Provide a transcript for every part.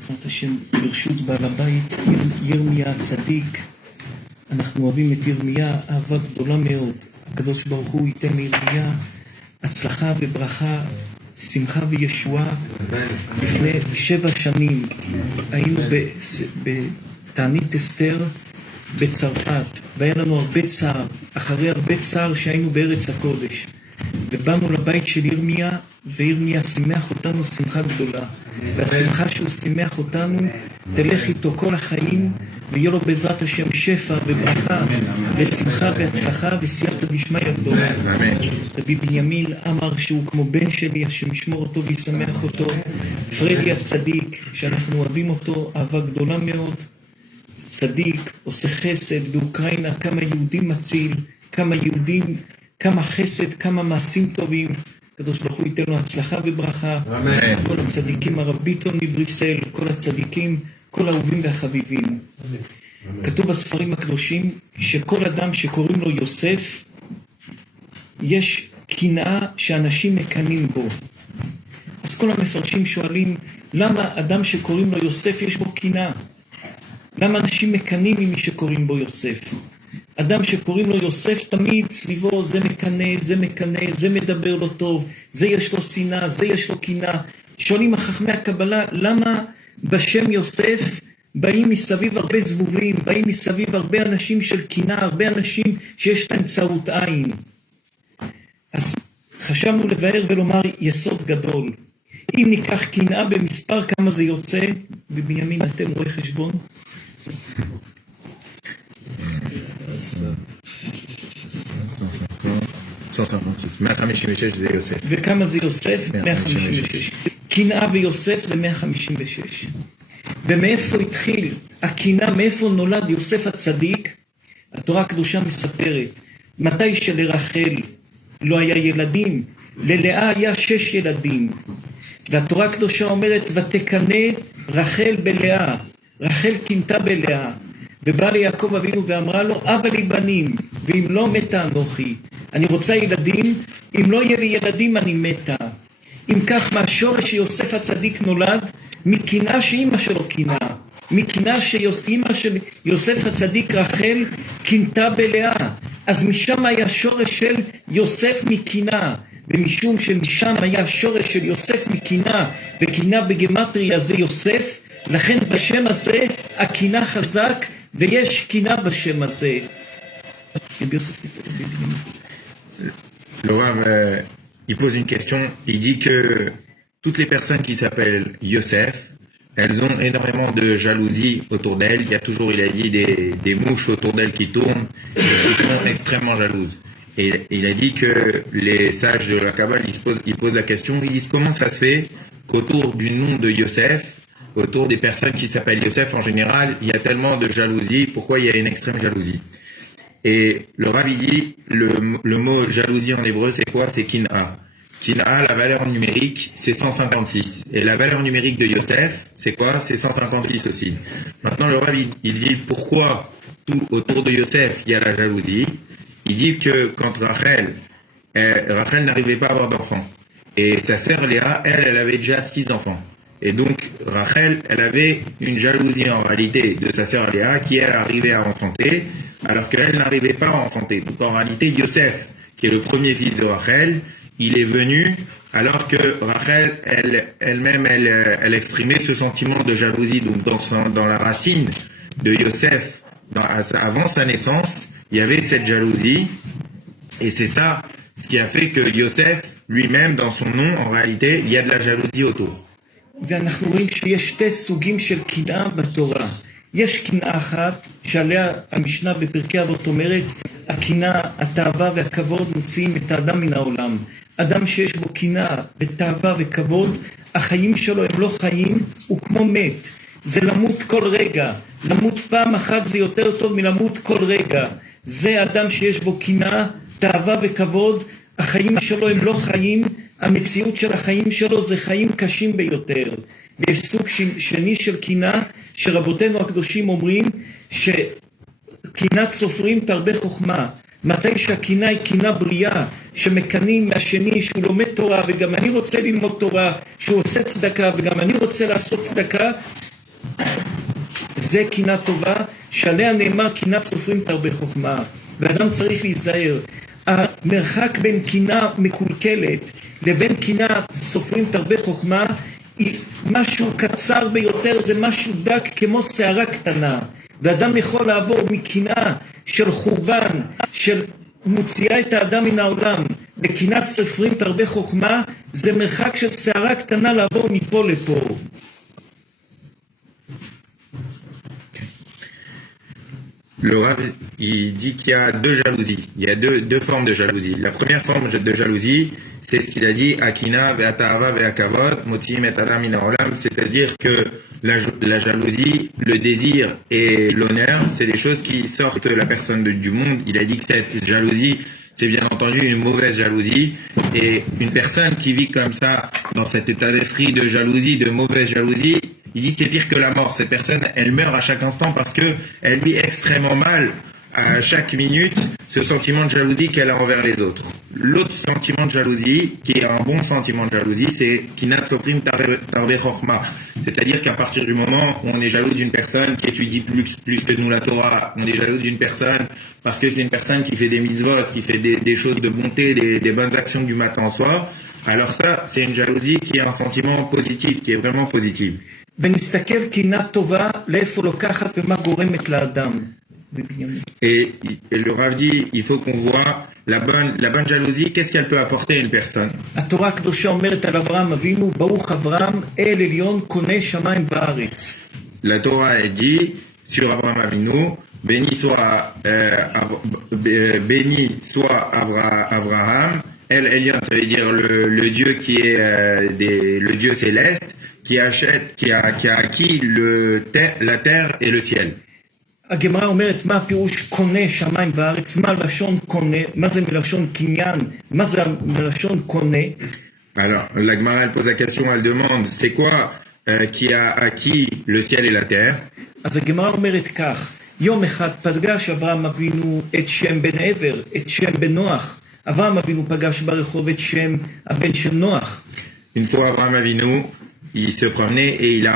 בעזרת השם, ברשות בעל הבית, ירמיה הצדיק. אנחנו אוהבים את ירמיה אהבה גדולה מאוד. הקדוש ברוך הוא ייתן לירמיה הצלחה וברכה, שמחה וישועה. לפני 7 שנים היינו בתענית אסתר בצרפת, והיה לנו הרבה צער, אחרי הרבה צער שהיינו בארץ הקודש, ובאנו לבית של ירמיה, וירמיה שימח אותנו שמחה גדולה, והשמחה שהוא שימח אותנו תלך איתו כל החיים, ויהיה לו בעזרת השם שפע וברכה ושמחה והצלחה וסייעתא דשמיא גדולה. רבי בנימין אמר שהוא כמו בן שלי, השם ישמור אותו וישמח אותו. פרדי הצדיק, שאנחנו אוהבים אותו אהבה גדולה מאוד, צדיק, עושה חסד באוקראינה, כמה יהודים מציל, כמה יהודים, כמה חסד, כמה מעשים טובים. הקדוש ברוך הוא ייתן לו הצלחה וברכה. אמן. כל הצדיקים, הרב ביטון מבריסל, כל הצדיקים, כל האהובים והחביבים. אמן. כתוב בספרים הקדושים שכל אדם שקוראים לו יוסף, יש קנאה שאנשים מקנאים בו. אז כל המפרשים שואלים, למה אדם שקוראים לו יוסף יש בו קנאה? למה אנשים מקנאים ממי שקוראים בו יוסף? אדם שקוראים לו יוסף תמיד סביבו זה מקנא, זה מקנא, זה מדבר לו טוב, זה יש לו שנאה, זה יש לו קנאה. שואלים החכמי הקבלה, למה בשם יוסף באים מסביב הרבה זבובים, באים מסביב הרבה אנשים של קנאה, הרבה אנשים שיש להם צרות עין? אז חשבנו לבאר ולומר יסוד גדול. אם ניקח קנאה במספר, כמה זה יוצא? בבנימין אתם רואה חשבון? 156 זה יוסף. וכמה זה יוסף? 156. קנאה ויוסף זה 156. ומאיפה התחיל הקנאה, מאיפה נולד יוסף הצדיק? התורה הקדושה מספרת, מתי שלרחל לא היה ילדים, ללאה היה 6 ילדים. והתורה הקדושה אומרת, ותקנא רחל בלאה. רחל קנתה בלאה. ובא ליעקב אבינו ואמרה לו, אבא לי בנים, ואם לא מתה אנוכי. אני רוצה ילדים, אם לא יהיה לי ילדים אני מתה. אם כך, מהשורש שיוסף הצדיק נולד, מקנאה שאמא שלו קנאה. מקנאה שאמא של יוסף הצדיק רחל קנתה בלאה. אז משם היה שורש של יוסף מקנאה. ומשום שמשם היה שורש של יוסף מקנאה, וקנאה בגמטריה זה יוסף, לכן בשם הזה הקנאה חזק, ויש קנאה בשם הזה. Le Rav, il pose une question. Il dit que toutes les personnes qui s'appellent Yosef, elles ont énormément de jalousie autour d'elles. Il y a toujours, il a dit, des mouches autour d'elles qui tournent et qui sont extrêmement jalouses. Et il a dit que les sages de la Kabbale, ils posent la question, ils disent comment ça se fait qu'autour du nom de Yosef, autour des personnes qui s'appellent Yosef en général, il y a tellement de jalousie, pourquoi il y a une extrême jalousie? Et le Rav dit, le mot jalousie en hébreu c'est quoi? C'est kin'a. Kin'a, la valeur numérique c'est 156. Et la valeur numérique de Yosef, c'est quoi? C'est 156 aussi. Maintenant le Rav il dit pourquoi tout autour de Yosef il y a la jalousie. Il dit que quand Rachel n'arrivait pas à avoir d'enfants, et sa sœur Léa, elle avait déjà 6 enfants. Et donc, Rachel, elle avait une jalousie en réalité de sa sœur Léa qui, elle, arrivait à enfanter, alors qu'elle n'arrivait pas à enfanter. Donc, en réalité, Yosef, qui est le premier fils de Rachel, il est venu alors que Rachel, elle-même, elle exprimait ce sentiment de jalousie. Donc, dans la racine de Yosef, avant sa naissance, il y avait cette jalousie. Et c'est ça, ce qui a fait que Yosef, lui-même, dans son nom, en réalité, il y a de la jalousie autour. ואנחנו רואים שיש 2 סוגים של קנאה בתורה. יש קנאה אחת שעליה המשנה בפרקי אבות אומרת, הקנאה, התאווה והכבוד מוציאים את האדם מן העולם. אדם שיש בו קנאה ותאווה וכבוד, החיים שלו הם לא חיים, הוא כמו מת. זה למות כל רגע. למות פעם אחת זה יותר טוב מלמות כל רגע. זה אדם שיש בו קנאה, תאווה וכבוד, החיים שלו הם לא חיים, המציאות של החיים שלו זה חיים קשים ביותר. ויש סוג שני של קנאה, שרבותינו הקדושים אומרים שקנאת סופרים תרבה חוכמה. מתי שהקנאה היא קנאה בריאה, שמקנאים מהשני שהוא לומד תורה, וגם אני רוצה ללמוד תורה, שהוא עושה צדקה, וגם אני רוצה לעשות צדקה, זה קינה טובה, שעליה נאמר קינת סופרים תרבה חוכמה. ואדם צריך להיזהר. המרחק בין קינה מקולקלת לבין קינת סופרים תרבה חוכמה היא משהו קצר ביותר, זה משהו דק כמו שערה קטנה. ואדם יכול לעבור מקינה של חורבן, של מוציאה את האדם מן העולם, לקינת סופרים תרבה חוכמה, זה מרחק של שערה קטנה לעבור מפה לפה. Le Rav, il dit qu'il y a deux jalousies, il y a deux formes de jalousie. La première forme de jalousie, c'est ce qu'il a dit, Akina, Ve'atahava, Ve'akavod, Motzim et Adam min ha'olam, c'est-à-dire que la jalousie, le désir et l'honneur, c'est des choses qui sortent de la personne du monde. Il a dit que cette jalousie, c'est bien entendu une mauvaise jalousie, et une personne qui vit comme ça, dans cet état d'esprit de jalousie, de mauvaise jalousie, il dit c'est pire que la mort. Cette personne, elle meurt à chaque instant parce que elle vit extrêmement mal à chaque minute ce sentiment de jalousie qu'elle a envers les autres. L'autre sentiment de jalousie, qui est un bon sentiment de jalousie, c'est kinat sofrim tarve chokma. C'est-à-dire qu'à partir du moment où on est jaloux d'une personne qui étudie plus que nous la Torah, on est jaloux d'une personne parce que c'est une personne qui fait des mitzvot, qui fait des choses de bonté, des bonnes actions du matin au soir, alors ça, c'est une jalousie qui est un sentiment positif, qui est vraiment positif. ונסתכל קינה טובה לאיפה לוקחת ומה גורמת לאדם. Et le Rav dit, il faut qu'on voit la bonne jalousie, qu'est-ce qu'elle peut apporter à une personne. התורה הקדושה אומרת על אברהם אבינו, ברוך אברהם, אל עליון קונה שמיים וארץ. La Torah elle dit sur Abraham Avinu, béni soit Abraham, El Elyon, ça veut dire le Dieu qui est le Dieu céleste, qui a acquis la terre et le ciel. הגמרא אומרת מה הפירוש קונה שמיים וארץ, מה לשון קונה, מה זה מלשון קניין, מה זה מלשון קונה. Alors la Gemara elle pose la question, elle demande c'est quoi qui a acquis le ciel et la terre. אז הגמרא אומרת כך, יום אחד פגש אברהם אבינו את שם בן עבר, את שם בן נוח. אברהם אבינו פגש ברחוב את שם הבן של נוח. Une fois Abraham Avinu, il se promenait et il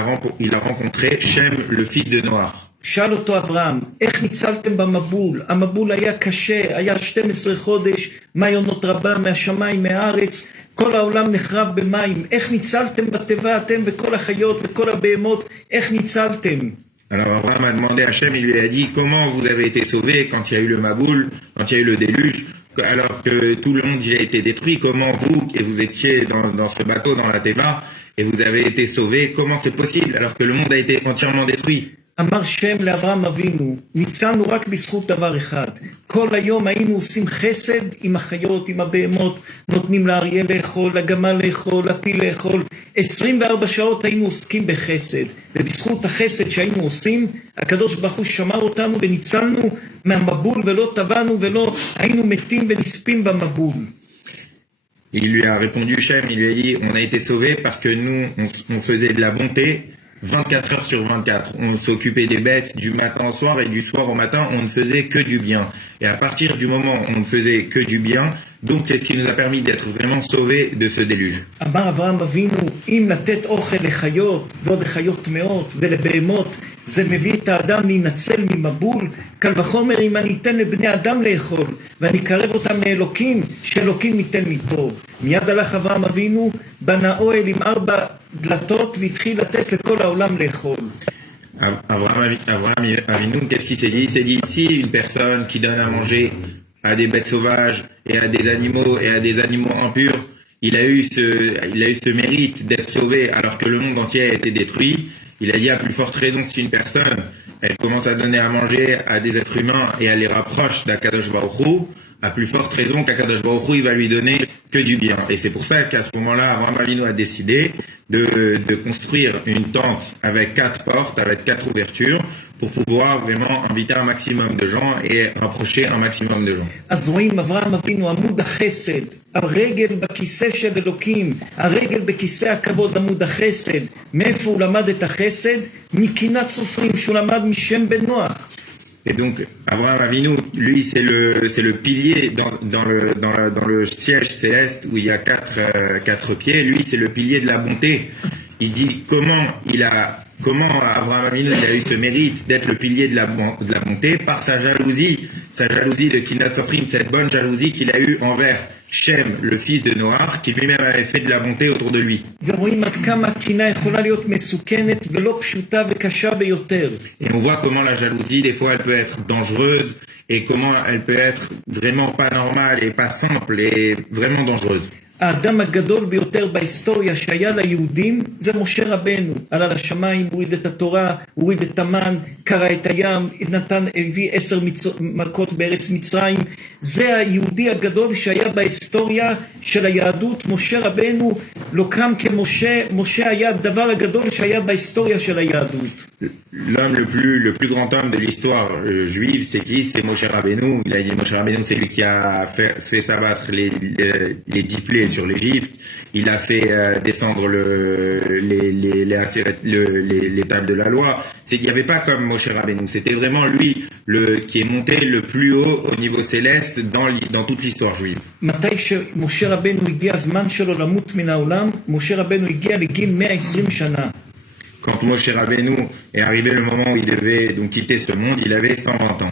a rencontré Shem, le fils de Noach. שאל אותו אברהם, איך ניצלתם במבול? המבול היה קשה, היה 12 חודש, מעיינות רבה מהשמיים, מהארץ, כל העולם נחרב במים, איך ניצלתם בתיבה אתם וכל החיות וכל הבהמות, איך ניצלתם? Alors Abraham a demandé à Shem, il lui a dit comment vous avez été sauvés quand il y a eu le Maboul, quand il y a eu le déluge, alors que tout le monde a été détruit, comment vous, et vous étiez dans ce bateau, dans la Teva, et vous avez été sauvés, comment c'est possible alors que le monde a été entièrement détruit? אמר שם לאברהם אבינו, ניצלנו רק בזכות דבר אחד. כל היום היינו עושים חסד עם החיות, עם הבהמות, נותנים לאריה לאכול, לגמל לאכול, לפיל לאכול. 24 שעות היינו עוסקים בחסד. ובזכות החסד שהיינו עושים, הקדוש ברוך הוא שמר אותנו וניצלנו מהמבול ולא טבענו ולא היינו מתים ונספים במבול. Il lui a répondu, Shem, il lui a dit, on a été sauvés parce que nous, on faisait de la bonté 24 heures sur 24. On s'occupait des bêtes du matin au soir et du soir au matin, on ne faisait que du bien. Et à partir du moment où on ne faisait que du bien, donc c'est ce qui nous a permis d'être vraiment sauvés de ce déluge. אמר אברהם אבינו, אם לתת אוכל לחיות ועוד לחיות טמאות ולבהמות, זה מביא את האדם להינצל ממבול, קל וחומר אם אני אתן לבני אדם לאכול, ואני אקרב אותם מאלוקים, שאלוקים ייתן לי טוב. מיד הלך אברהם אבינו, בנה אוהל עם 4 דלתות, והתחיל לתת לכל העולם לאכול. Abraham Avinu, qu'est-ce qu'il s'est dit? Il s'est dit, si une personne qui donne à manger à des bêtes sauvages et à des animaux impurs, il a eu ce mérite d'être sauvé alors que le monde entier a été détruit. Il a dit à plus forte raison si une personne, elle commence à donner à manger à des êtres humains et elle les rapproche d'Akadosh Baruch Hu, à plus forte raison qu'Akadosh Baruch Hu, il va lui donner que du bien. Et c'est pour ça qu'à ce moment-là, Abraham Avinu a décidé de construire une tente avec 4 portes, avec 4 ouvertures, pour pouvoir vraiment inviter un maximum de gens et rapprocher un maximum de gens. אז רואים אברהם אבינו עמוד החסד, הרגל בכיסא של אלוקים, הרגל בכיסא הכבוד עמוד החסד. מאיפה הוא למד את החסד? מקינת סופרים שהוא למד משם בן נוח. Et donc, Abraham Avinu, lui, c'est le pilier dans le siège céleste où il y a 4 pieds. Lui, c'est le pilier de la bonté. Il dit comment il a comment Abraham Avinu il a eu ce mérite d'être le pilier de la bonté par sa jalousie de Kinat Sofrim, cette bonne jalousie qu'il a eue envers Shem, le fils de Noach, qui lui-même avait fait de la bonté autour de lui. Et on voit comment la jalousie, des fois, elle peut être dangereuse et comment elle peut être vraiment pas normale et pas simple et vraiment dangereuse. האדם הגדול ביותר בהיסטוריה שהיה ליהודים זה משה רבנו. עלה לשמיים, הוריד את התורה, הוריד את המן, קרע את הים, הביא 10 מכות בארץ מצרים. זה היהודי הגדול שהיה בהיסטוריה של היהדות. משה רבנו לא קם כמשה, משה היה הדבר הגדול שהיה בהיסטוריה של היהדות. L'homme le plus grand homme de l'histoire juive, c'est qui? C'est Moshe Rabbeinu. Il a dit Moshe Rabbeinu, c'est lui qui a fait s'abattre les 10 plaies sur l'Égypte. Il a fait descendre les tables de la loi. C'est qu'il n'y avait pas comme Moshe Rabbeinu. C'était vraiment lui qui est monté le plus haut au niveau céleste dans toute l'histoire juive. מתי שמשה רבנו הגיע הזמן שלו למות מן העולם, משה רבנו הגיע לגיל 120 שנה. Quand Moshe Rabbeinu est arrivé le moment où il devait donc quitter ce monde, il avait 120 ans.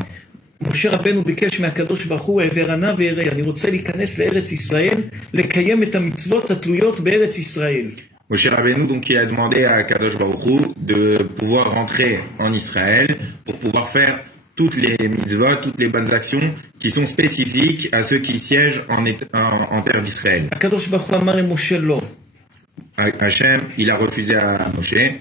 משה רבנו ביקש מהקדוש ברוך הוא, העברנה ויראה, אני רוצה להיכנס לארץ ישראל, לקיים את המצוות התלויות בארץ ישראל. Moshe Rabbeinu, donc, il a demandé à Kadosh Baruch Hu de pouvoir rentrer en Israël pour pouvoir faire toutes les mitzvot, toutes les bonnes actions qui sont spécifiques à ceux qui siègent en terre d'Israël. הקדוש ברוך הוא אמר למשה לא. Hachem, il a refusé à Moshe.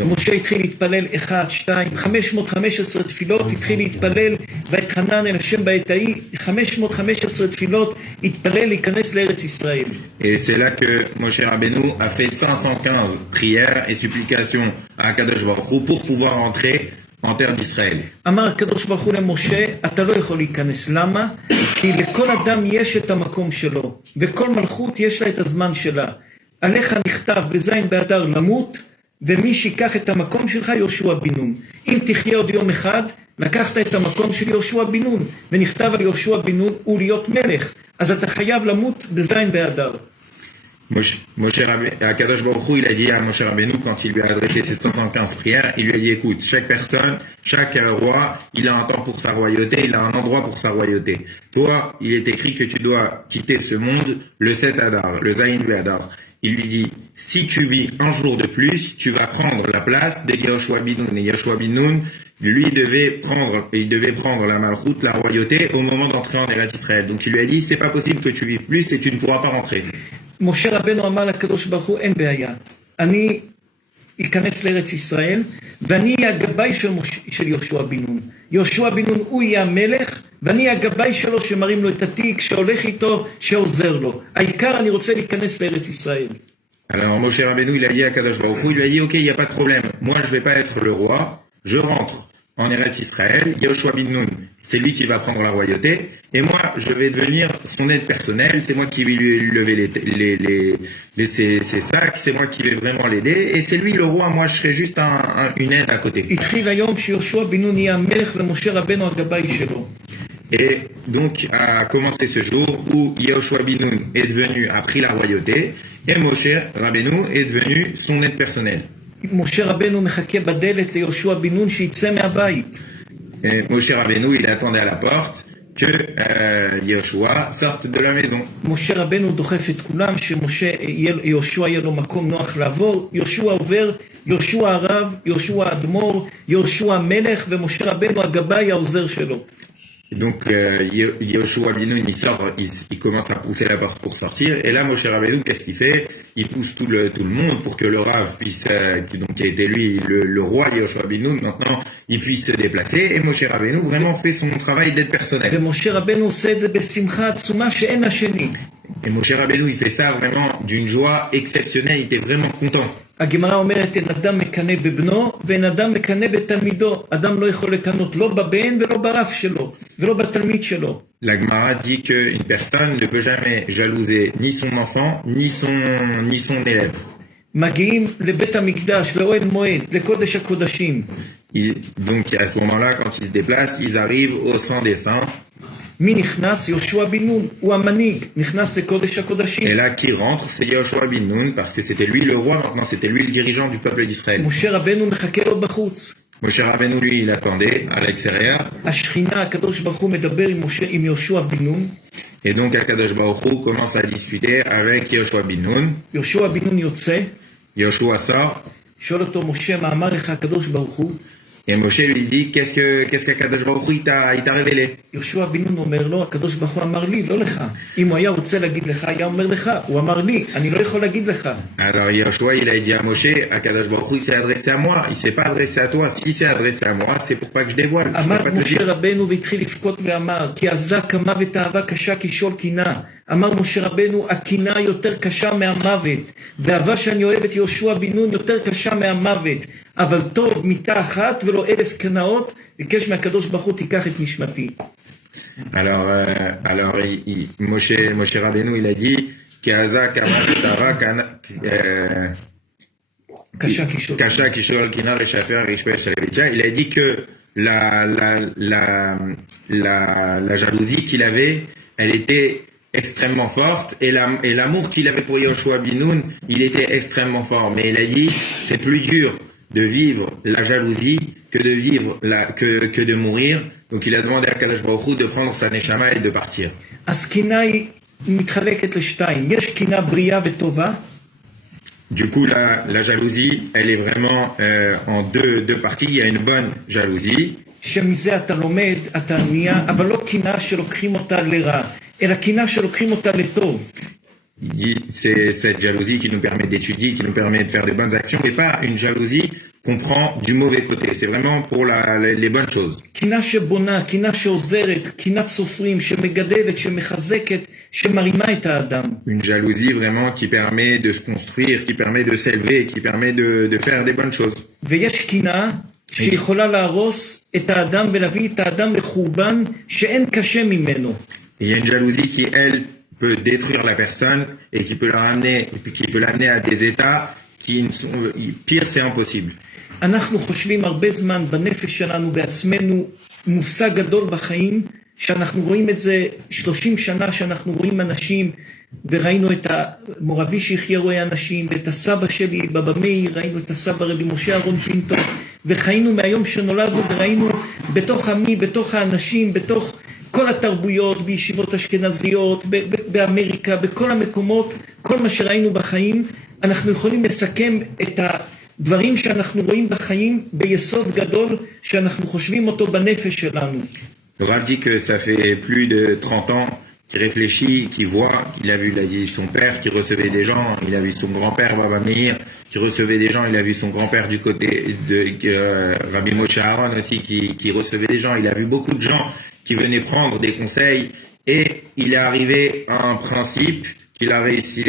משה התחיל להתפלל 1, 2, 515 תפילות, התחיל להתפלל, והתחנן אל השם בעת ההיא, 515 תפילות, התפלל להיכנס לארץ ישראל. Et c'est là que Moshe Rabbeinu a fait 515 prières et supplications à Kadosh Baruch Hu pour pouvoir entrer en terre d'Israël. אמר הקדוש ברוך הוא למשה, אתה לא יכול להיכנס. למה? כי לכל אדם יש את המקום שלו, וכל מלכות יש לה את הזמן שלה. עליך נכתב בזין באדר למות, ומי שיקח את המקום שלך יהושע בן נון. אם תחיה עוד יום אחד, לקחת את המקום של יהושע בן נון, ונכתב על יהושע בן נון הוא להיות מלך, אז אתה חייב למות בזין באדר. Kadosh Baruch Hu, il a dit à Moshe Rabbeinu, quand il lui a adressé ses 515 prières, il lui a dit, écoute, chaque personne, chaque roi, il a un temps pour sa royauté, il a un endroit pour sa royauté. Toi, il est écrit que tu dois quitter ce monde le 7 Adar, le Zayin Adar. Il lui dit, si tu vis un jour de plus, tu vas prendre la place de Yehoshua bin Nun. Et Yehoshua bin Nun, lui, il devait prendre la malchoute, la royauté, au moment d'entrer en Eretz Israël. Donc il lui a dit, c'est pas possible que tu vives plus et tu ne pourras pas rentrer. משה רבנו אמר לקדוש ברוך הוא, אין בעיה. אני אכנס לארץ ישראל, ואני אהיה הגבאי של יהושע בן נון. יהושע בן נון הוא יהיה המלך, ואני הגבאי שלו שמרים לו את התיק, שהולך איתו, שעוזר לו. העיקר אני רוצה להיכנס לארץ ישראל. Alors Moshe Rabbeinu, il a dit à Kadosh Baruch Hu, il lui a dit, ok, il n'y a pas de problème. Moi, je vais pas être le roi, je rentre en Eretz Israël, Yehoshua bin Nun, c'est lui qui va prendre la royauté, et moi, je vais devenir son aide personnelle, c'est moi qui vais lui lever ses sacs, c'est moi qui vais vraiment l'aider, et c'est lui le roi, moi je serai juste une aide à côté. Et donc a commencé ce jour où Yehoshua bin Nun a pris la royauté, et Moshe Rabbeinu est devenu son aide personnelle. משה רבנו מחכה בדלת ליהושע בן נון שיצא מהבית. Moshe Rabbeinu, il attendait à la porte que Yehoshua sorte de la maison. משה רבנו דוחף את כולם שיהושע יהיה לו מקום נוח לעבור. יהושע עובר, יהושע הרב, יהושע האדמו"ר, יהושע המלך ומשה רבנו הגבאי העוזר שלו. Donc Yehoshua bin Nun, il commence à pousser la porte pour sortir, et là Moshe Rabbeinu, qu'est-ce qu'il fait? Il pousse tout le monde pour que le Rav puisse, qui a été lui le roi Yehoshua bin Nun, maintenant il puisse se déplacer, et Moshe Rabbeinu vraiment fait son travail d'aide personnelle. Et Moshe Rabbeinu, il fait ça vraiment d'une joie exceptionnelle, il était vraiment content. הגמרא אומרת, אין אדם מקנא בבנו ואין אדם מקנא בתלמידו. אדם לא יכול לקנות לא בבן ולא ברב שלו ולא בתלמיד שלו. La Gemara dit qu'une personne ne peut jamais jalouser ni son enfant ni son élève. מגיעים לבית המקדש, לאוהל מועד, לקודש הקודשים. Donc à ce moment-là, quand ils se déplacent, ils arrivent au Saint des Saints. מי נכנס? יהושע בן נון, הוא המנהיג, נכנס לקודש הקודשים. Et là, qui rentre, c'est Yoshua bin Nun, parce que c'était lui le roi, maintenant c'était lui le dirigeant du peuple d'Israël. משה רבנו מחכה לו בחוץ. Moshe Rabbeinu, lui, il attendait à l'extérieur. השכינה, הקדוש ברוך הוא מדבר עם יהושע בן נון. Et donc, Akadosh Baruch Hu commence à discuter avec Yoshua bin Nun. יהושע בן נון יוצא. Yoshua sort. שואל אותו משה, מה אמר לך הקדוש ברוך הוא? Et Moshe lui dit, qu'est-ce qu'Akadosh Baruch Hu il t'a révélé? יהושע בן נון אומר לו, הקדוש ברוך הוא אמר לי, לא לך. אם הוא היה רוצה להגיד לך, היה אומר לך. הוא אמר לי, אני לא יכול להגיד לך. Alors Yoshua, il a dit à Moshe, Akadosh Baruch Hu, il s'est adressé à moi. Il s'est pas adressé à toi. S'il s'est adressé à moi, c'est pour pas que je dévoile. Je peux אמר pas te le משה dire. רבנו והתחיל לבכות ואמר, כי עזה כמוות אהבה קשה כשאול קינה. אמר משה רבנו, הקינה יותר קשה מהמוות, ואהבה שאני אוהב את יהושע בן נון יותר קשה מהמוות, אבל טוב מיתה אחת ולא 1000 קנאות, ביקש מהקדוש ברוך הוא תיקח את נשמתי. Alors Moshe Rabbeinu, il a dit, Kehaza Kamat Tara Kasha Kishol Kina Rechafer Rishpesh Shalevitia. Il a dit que la jalousie qu'il avait, elle était extrêmement forte, et l'amour qu'il avait pour Yoshua bin Nun, il était extrêmement fort. Mais il a dit, c'est plus dur de vivre la jalousie que de vivre que de mourir. Donc il a demandé à Kadosh Baruch Hu de prendre sa neshama et de partir. אז קינה היא מתחלקת לשתיים, יש קינה בריאה וטובה. Du coup, la jalousie, elle est vraiment en deux parties. Il y a une bonne jalousie. שמזה אתה לומד, אתה נהיה, אבל לא קינה שלוקחים אותה לרע, אלא קינה שלוקחים אותה לטוב. C'est cette jalousie qui nous permet d'étudier, qui nous permet de faire de bonnes actions, et pas une jalousie qu'on prend du mauvais côté. C'est vraiment pour les bonnes choses. קינה שבונה, קינה שעוזרת, קינת סופרים, שמגדלת, שמחזקת, שמרימה את האדם. Une jalousie vraiment qui permet de se construire, qui permet de s'élever, qui permet de faire des bonnes choses. ויש קינה שיכולה להרוס את האדם ולהביא את האדם לחורבן שאין קשה ממנו. Et il y a une jalousie qui, elle, peut détruire la personne et qui peut l'amener à des états qui ne sont pire, c'est impossible. אנחנו חושבים הרבה זמן בנפש שלנו בעצמנו מושג גדול בחיים שאנחנו רואים את זה 30 שנה שאנחנו רואים אנשים וראינו את המורבי שיחיה רואה אנשים ואת הסבא שלי בבא מאיר, ראינו את הסבא רבי משה אהרון פינטו וחיינו מהיום שנולדנו וראינו בתוך עמי, בתוך האנשים, בתוך כל התרבויות, בישיבות אשכנזיות, באמריקה, בכל המקומות, כל מה שראינו בחיים, אנחנו יכולים לסכם את הדברים שאנחנו רואים בחיים ביסוד גדול שאנחנו חושבים אותו בנפש שלנו. Le Rav dit que ça fait plus de 30 ans qu'il réfléchit, qu'il voit, il a vu son père qui recevait des gens, il a vu son grand-père Baba Meir qui recevait des gens, il a vu son grand-père du côté de Rabbi Moshe Aaron aussi qui recevait des gens, il a vu beaucoup de gens qui venaient prendre des conseils, et il est arrivé à un principe qu'il a réussi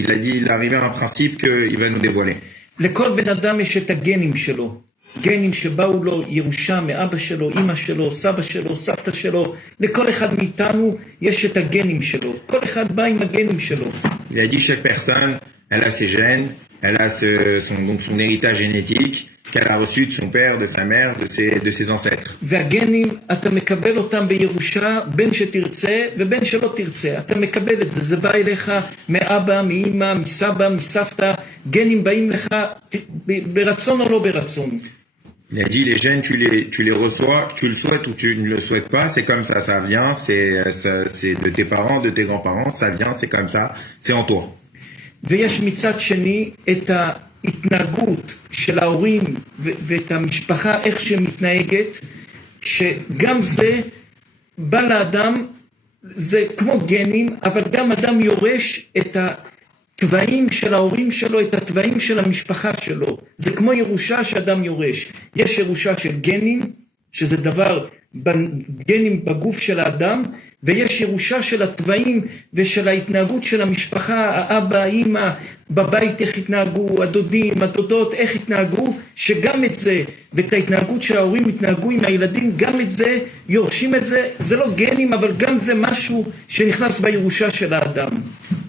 il a dit, il est arrivé à un principe qu'il va nous dévoiler. לכל בן אדם יש את הגנים שלו, גנים שבאו לו ירושה מאבא שלו, אמא שלו, סבא שלו, סבתא שלו, לכל אחד מאיתנו יש את הגנים שלו, כל אחד בא עם הגנים שלו. Il a dit, chaque personne, elle a ses gènes, elle a son héritage génétique qu'elle a reçu de son père, de sa mère, de ses ancêtres. והגנים, אתה מקבל אותם בירושה, בין שתרצה ובין שלא תרצה. אתה מקבל את זה, זה בא אליך מאבא, מאמא, מסבא, מסבתא, גנים באים לך ברצון או לא ברצון. Il a dit, les gènes, tu les reçois, tu le souhaites ou tu ne le souhaites pas, c'est comme ça vient, c'est de tes parents, de tes grands-parents, ça vient, c'est comme ça, c'est en toi. ויש מצד שני את ההתנהגות של ההורים ואת המשפחה, איך שמתנהגת, שגם זה בא לאדם, זה כמו גנים, אבל גם אדם יורש את התוואים של ההורים שלו, את התוואים של המשפחה שלו. זה כמו ירושה שאדם יורש. יש ירושה של גנים, שזה דבר, גנים בגוף של האדם, ויש ירושה של התוואים ושל ההתנהגות של המשפחה, האבא, האמא, בבית איך התנהגו, הדודים, הדודות, איך התנהגו, שגם את זה, ואת ההתנהגות שההורים התנהגו עם הילדים, גם את זה, יורשים את זה, זה לא גנים, אבל גם זה משהו שנכנס בירושה של האדם.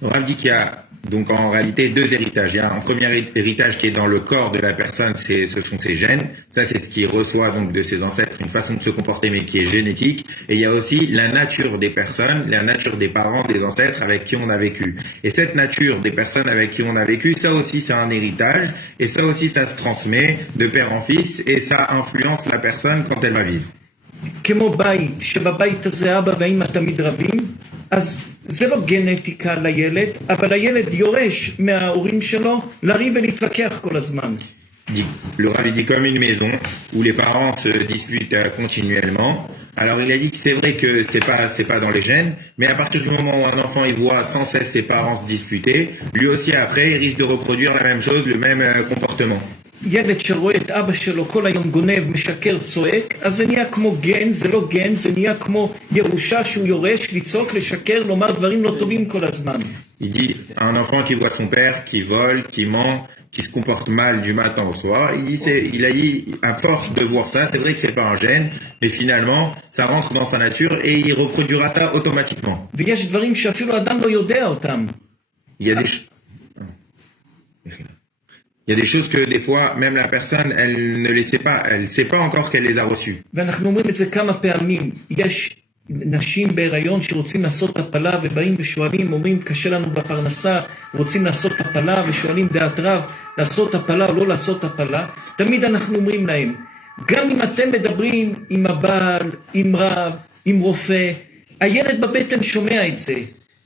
On dit qu'il y a donc en réalité deux héritages. Il y a un premier héritage qui est dans le corps de la personne, ce sont ses gènes. Ça, c'est ce qu'il reçoit donc de ses ancêtres, une façon de se comporter mais qui est génétique. Et il y a aussi la nature des personnes, la nature des parents, des ancêtres avec qui on a vécu. Et cette nature des personnes avec qui on a vécu, ça aussi c'est un héritage. Et ça aussi ça se transmet de père en fils et ça influence la personne quand elle va vivre. כמו בית, שבבית הזה אבא ואמא תמיד רבים, אז זה לא גנטיקה לילד, אבל הילד יורש מההורים שלו לריב ולהתווכח כל הזמן. Le Rav dit comme une maison où les parents se disputent continuellement. Alors il a dit que c'est vrai que c'est pas dans les gènes, mais à partir du moment où un enfant il voit sans cesse ses parents se disputer, lui aussi après il risque de reproduire la même chose, le même comportement. ילד שרואה את אבא שלו כל היום גונב, משקר, צועק, אז זה נהיה כמו גן, זה לא גן, זה נהיה כמו ירושה שהוא יורש, לצעוק, לשקר, לומר דברים לא טובים כל הזמן. Il dit, un enfant qui voit son père, qui vole, qui ment, qui se comporte mal du matin au soir, il a dit, à force de voir ça, c'est vrai que c'est pas un gène, mais finalement, ça rentre dans sa nature et il reproduira ça automatiquement. ויש דברים שאפילו אדם לא יודע אותם. Il y a des choses que des fois, même la personne, elle ne les sait pas, elle sait pas encore qu'elle les a reçues. ואנחנו אומרים את זה כמה פעמים. יש נשים בהיריון שרוצים לעשות הפלה ובאים ושואלים, אומרים קשה לנו בפרנסה, רוצים לעשות הפלה ושואלים דעת רב, לעשות הפלה או לא לעשות הפלה. תמיד אנחנו אומרים להם, גם אם אתם מדברים עם הבעל, עם רב, עם רופא, הילד בבטן שומע את זה.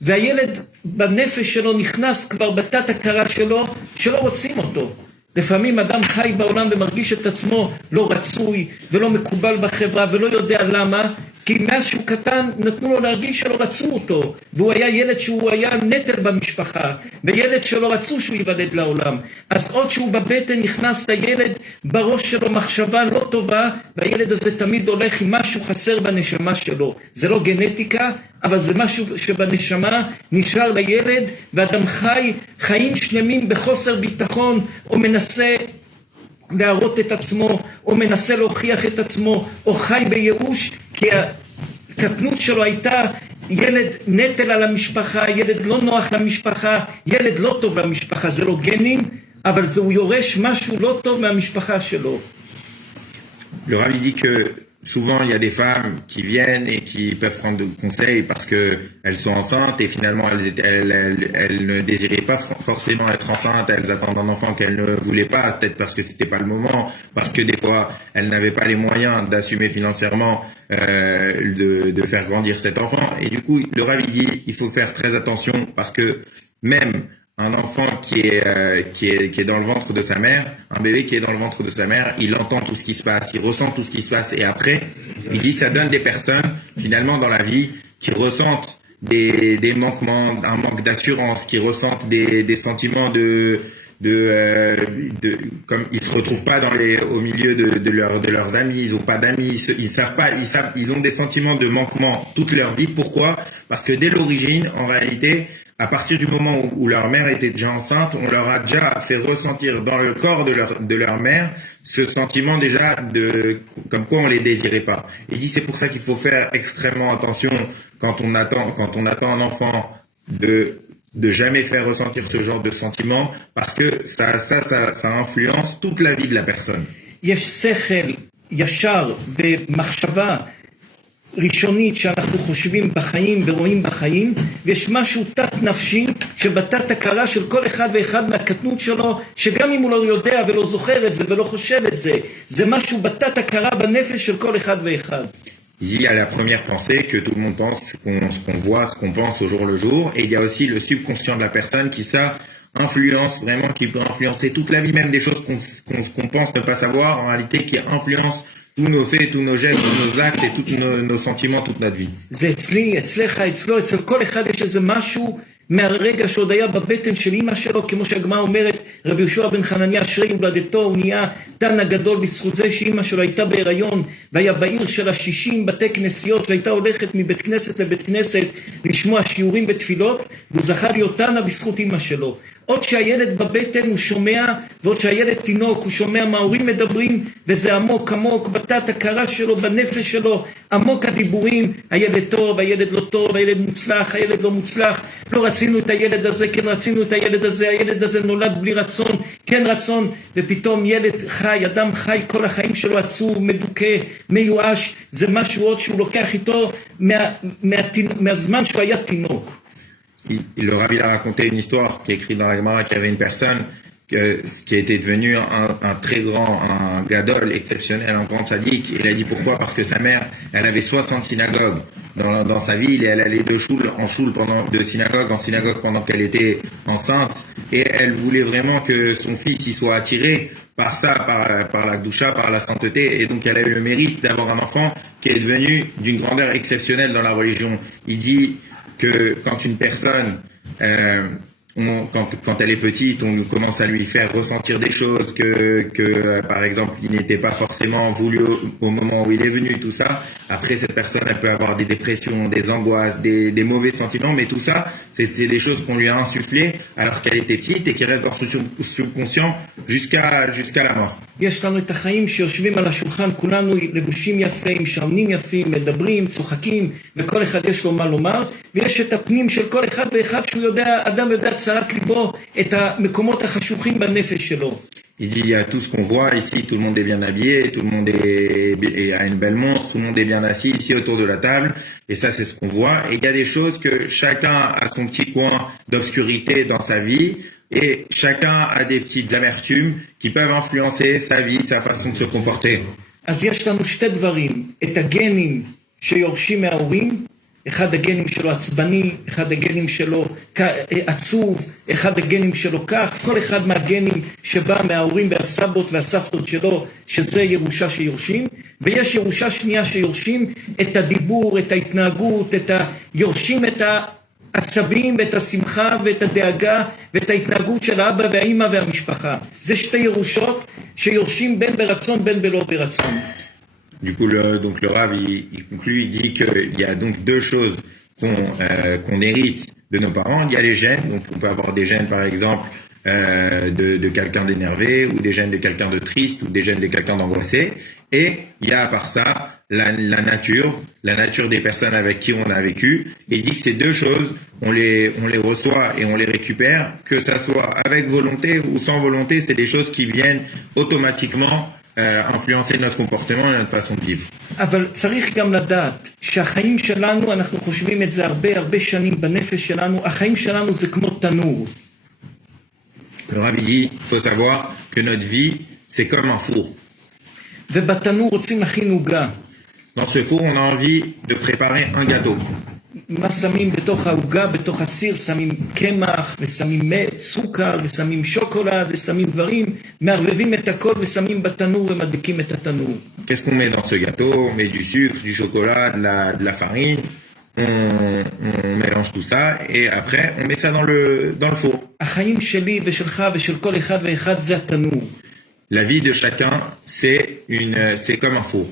והילד בנפש שלו נכנס כבר בתת הכרה שלו, שלא רוצים אותו. לפעמים אדם חי בעולם ומרגיש את עצמו לא רצוי ולא מקובל בחברה ולא יודע למה, כי מאז שהוא קטן נתנו לו להרגיש שלא רצו אותו, והוא היה ילד שהוא היה נטל במשפחה, וילד שלא רצו שהוא ייוולד לעולם. אז עוד שהוא בבטן נכנס לילד בראש שלו מחשבה לא טובה, והילד הזה תמיד הולך עם משהו חסר בנשמה שלו. זה לא גנטיקה, אבל זה משהו שבנשמה נשאר לילד, ואדם חי חיים שלמים בחוסר ביטחון, או מנסה להראות את עצמו, או מנסה להוכיח את עצמו, או חי בייאוש, כי הקטנות שלו הייתה ילד נטל על המשפחה, ילד לא נוח למשפחה, ילד לא טוב למשפחה. זה לא גנים, אבל הוא יורש משהו לא טוב מהמשפחה שלו. Le Rav dit que souvent, il y a des femmes qui viennent et qui peuvent prendre de conseils parce qu'elles sont enceintes et finalement, elles ne désiraient pas forcément être enceintes. Elles attendent un enfant qu'elles ne voulaient pas, peut-être parce que c'était pas le moment, parce que des fois, elles n'avaient pas les moyens d'assumer financièrement de faire grandir cet enfant. Et du coup, le Rav dit, il faut faire très attention parce que même un enfant qui est dans le ventre de sa mère, un bébé qui est dans le ventre de sa mère, il entend tout ce qui se passe, il ressent tout ce qui se passe, et après, il dit, ça donne des personnes, finalement, dans la vie, qui ressentent des manquements, un manque d'assurance, qui ressentent des sentiments comme ils se retrouvent pas au milieu de leurs amis, ils ont pas d'amis, ils ont des sentiments de manquement toute leur vie. Pourquoi? Parce que dès l'origine, en réalité, à partir du moment où leur mère était déjà enceinte, on leur a déjà fait ressentir dans le corps de leur mère ce sentiment déjà comme quoi on les désirait pas. Il dit c'est pour ça qu'il faut faire extrêmement attention quand on attend un enfant de jamais faire ressentir ce genre de sentiment parce que ça influence toute la vie de la personne. יש שכל ישר ומחשבה ראשונית שאנחנו חושבים בחיים ורואים בחיים, ויש משהו תת נפשי שבתת הכרה של כל אחד ואחד מהקטנות שלו, שגם אם הוא לא יודע ולא זוכר את זה ולא חושב את זה, זה משהו בתת הכרה בנפש של כל אחד ואחד. Il y a la première pensée que tout le monde pense, ce qu'on voit, ce qu'on pense au jour le jour, et il y a aussi le subconscient de la personne qui ça influence vraiment, qui peut influencer toute la vie, même des choses qu'on pense ne pas savoir, en réalité qui influence tous nos faits, tous nos gestes, tous nos actes et tous nos sentiments, toute notre vie. זה אצלי, אצלך, אצלו, אצל כל אחד יש איזה משהו מהרגע שעוד היה בבטן של אמא שלו, כמו שהגמרא אומרת, רבי יהושע בן חנניה אשרי הולדתו, הוא נהיה תנא גדול בזכות זה שאמא שלו הייתה בהיריון, והיה בעיר של 60 בתי כנסיות, והייתה הולכת מבית כנסת לבית כנסת לשמוע שיעורים ותפילות, והוא זכה להיות תנא בזכות אמא שלו. עוד שהילד בבטן הוא שומע, ועוד שהילד תינוק הוא שומע מה ההורים מדברים, וזה עמוק עמוק בתת הכרה שלו, בנפש שלו, עמוק הדיבורים, הילד טוב, הילד לא טוב, הילד מוצלח, הילד לא מוצלח, לא רצינו את הילד הזה, כן רצינו את הילד הזה, הילד הזה נולד בלי רצון, כן רצון, ופתאום ילד חי, אדם חי כל החיים שלו עצור, מדוכא, מיואש, זה משהו עוד שהוא לוקח איתו מהזמן שהוא היה תינוק. Le Rabbi a raconté une histoire qui est écrite dans la Gemara qu'il y avait une personne qui était devenu un très grand, un gadol exceptionnel, un grand sadique. Il a dit pourquoi? Parce que sa mère, elle avait 60 synagogues dans sa ville et elle allait de synagogue en synagogue pendant qu'elle était enceinte et elle voulait vraiment que son fils y soit attiré par ça, par la doucha, par la sainteté, et donc elle a eu le mérite d'avoir un enfant qui est devenu d'une grandeur exceptionnelle dans la religion. Il dit que quand une personne, quand elle est petite, on commence à lui faire ressentir des choses que par exemple, il n'était pas forcément voulu au moment où il est venu, tout ça. Après, cette personne, elle peut avoir des dépressions, des angoisses, des mauvais sentiments, mais tout ça, c'est des choses qu'on lui a insufflées alors qu'elle était petite et qui restent dans son subconscient jusqu'à la mort. יש לנו את החיים שיושבים על השולחן, כולנו לבושים יפים, שעונים יפים, מדברים, צוחקים, וכל אחד יש לו מה לומר, ויש את הפנים של כל אחד ואחד שהוא יודע, אדם יודע צרת ליבו, את המקומות החשוכים בנפש שלו. Il dit, il y a tout ce qu'on voit ici, tout le monde est bien habillé, tout le monde a une belle montre, tout le monde est bien assis ici autour de la table, et ça c'est ce qu'on voit. Et il y a des choses que chacun a son petit coin d'obscurité dans sa vie, et chacun a des petites amertumes qui peuvent influencer sa vie, sa façon de se comporter. אז יש לנו שתי דברים, את הגנים שיורשים מההורים, אחד הגנים שלו עצבני, אחד הגנים שלו עצוב, אחד הגנים שלו כך, כל אחד מהגנים שבא מההורים והסבות והסבתות שלו, שזה ירושה שיורשים, ויש ירושה שנייה שיורשים את הדיבור, את ההתנהגות, יורשים את העצבים ואת השמחה ואת הדאגה ואת ההתנהגות של האבא והאמא והמשפחה. זה שתי ירושות שיורשים בין ברצון בין בלא ברצון. Du coup, donc le Rav, il conclut, il dit qu'il y a donc deux choses qu'on hérite de nos parents. Il y a les gènes, donc on peut avoir des gènes par exemple de quelqu'un d'énervé, ou des gènes de quelqu'un de triste, ou des gènes de quelqu'un d'angoissé. Et il y a à part ça la nature des personnes avec qui on a vécu. Et il dit que ces deux choses, on les reçoit et on les récupère, que ça soit avec volonté ou sans volonté, c'est des choses qui viennent automatiquement influencer notre comportement et notre façon de vivre. אבל צריך גם לדעת שהחיים שלנו, אנחנו חושבים את זה הרבה שנים בנפש שלנו, החיים שלנו זה כמו תנור. Le Rabbi dit, il faut savoir que notre vie, c'est comme un four. ובתנור רוצים להכין עוגה. Dans ce four, on a envie de préparer un gâteau. מה שמים בתוך העוגה, בתוך הסיר, שמים קמח, ושמים סוכר, ושמים שוקולד, ושמים דברים, מערבבים את הכל ושמים בתנור ומדליקים את התנור. Qu'est-ce qu'on met dans ce gâteau? On met du sucre, du chocolat, de la farine, on mélange tout ça, et après, on met ça dans le four. החיים שלי ושלך ושל כל אחד ואחד זה התנור. La vie de chacun, c'est comme un four.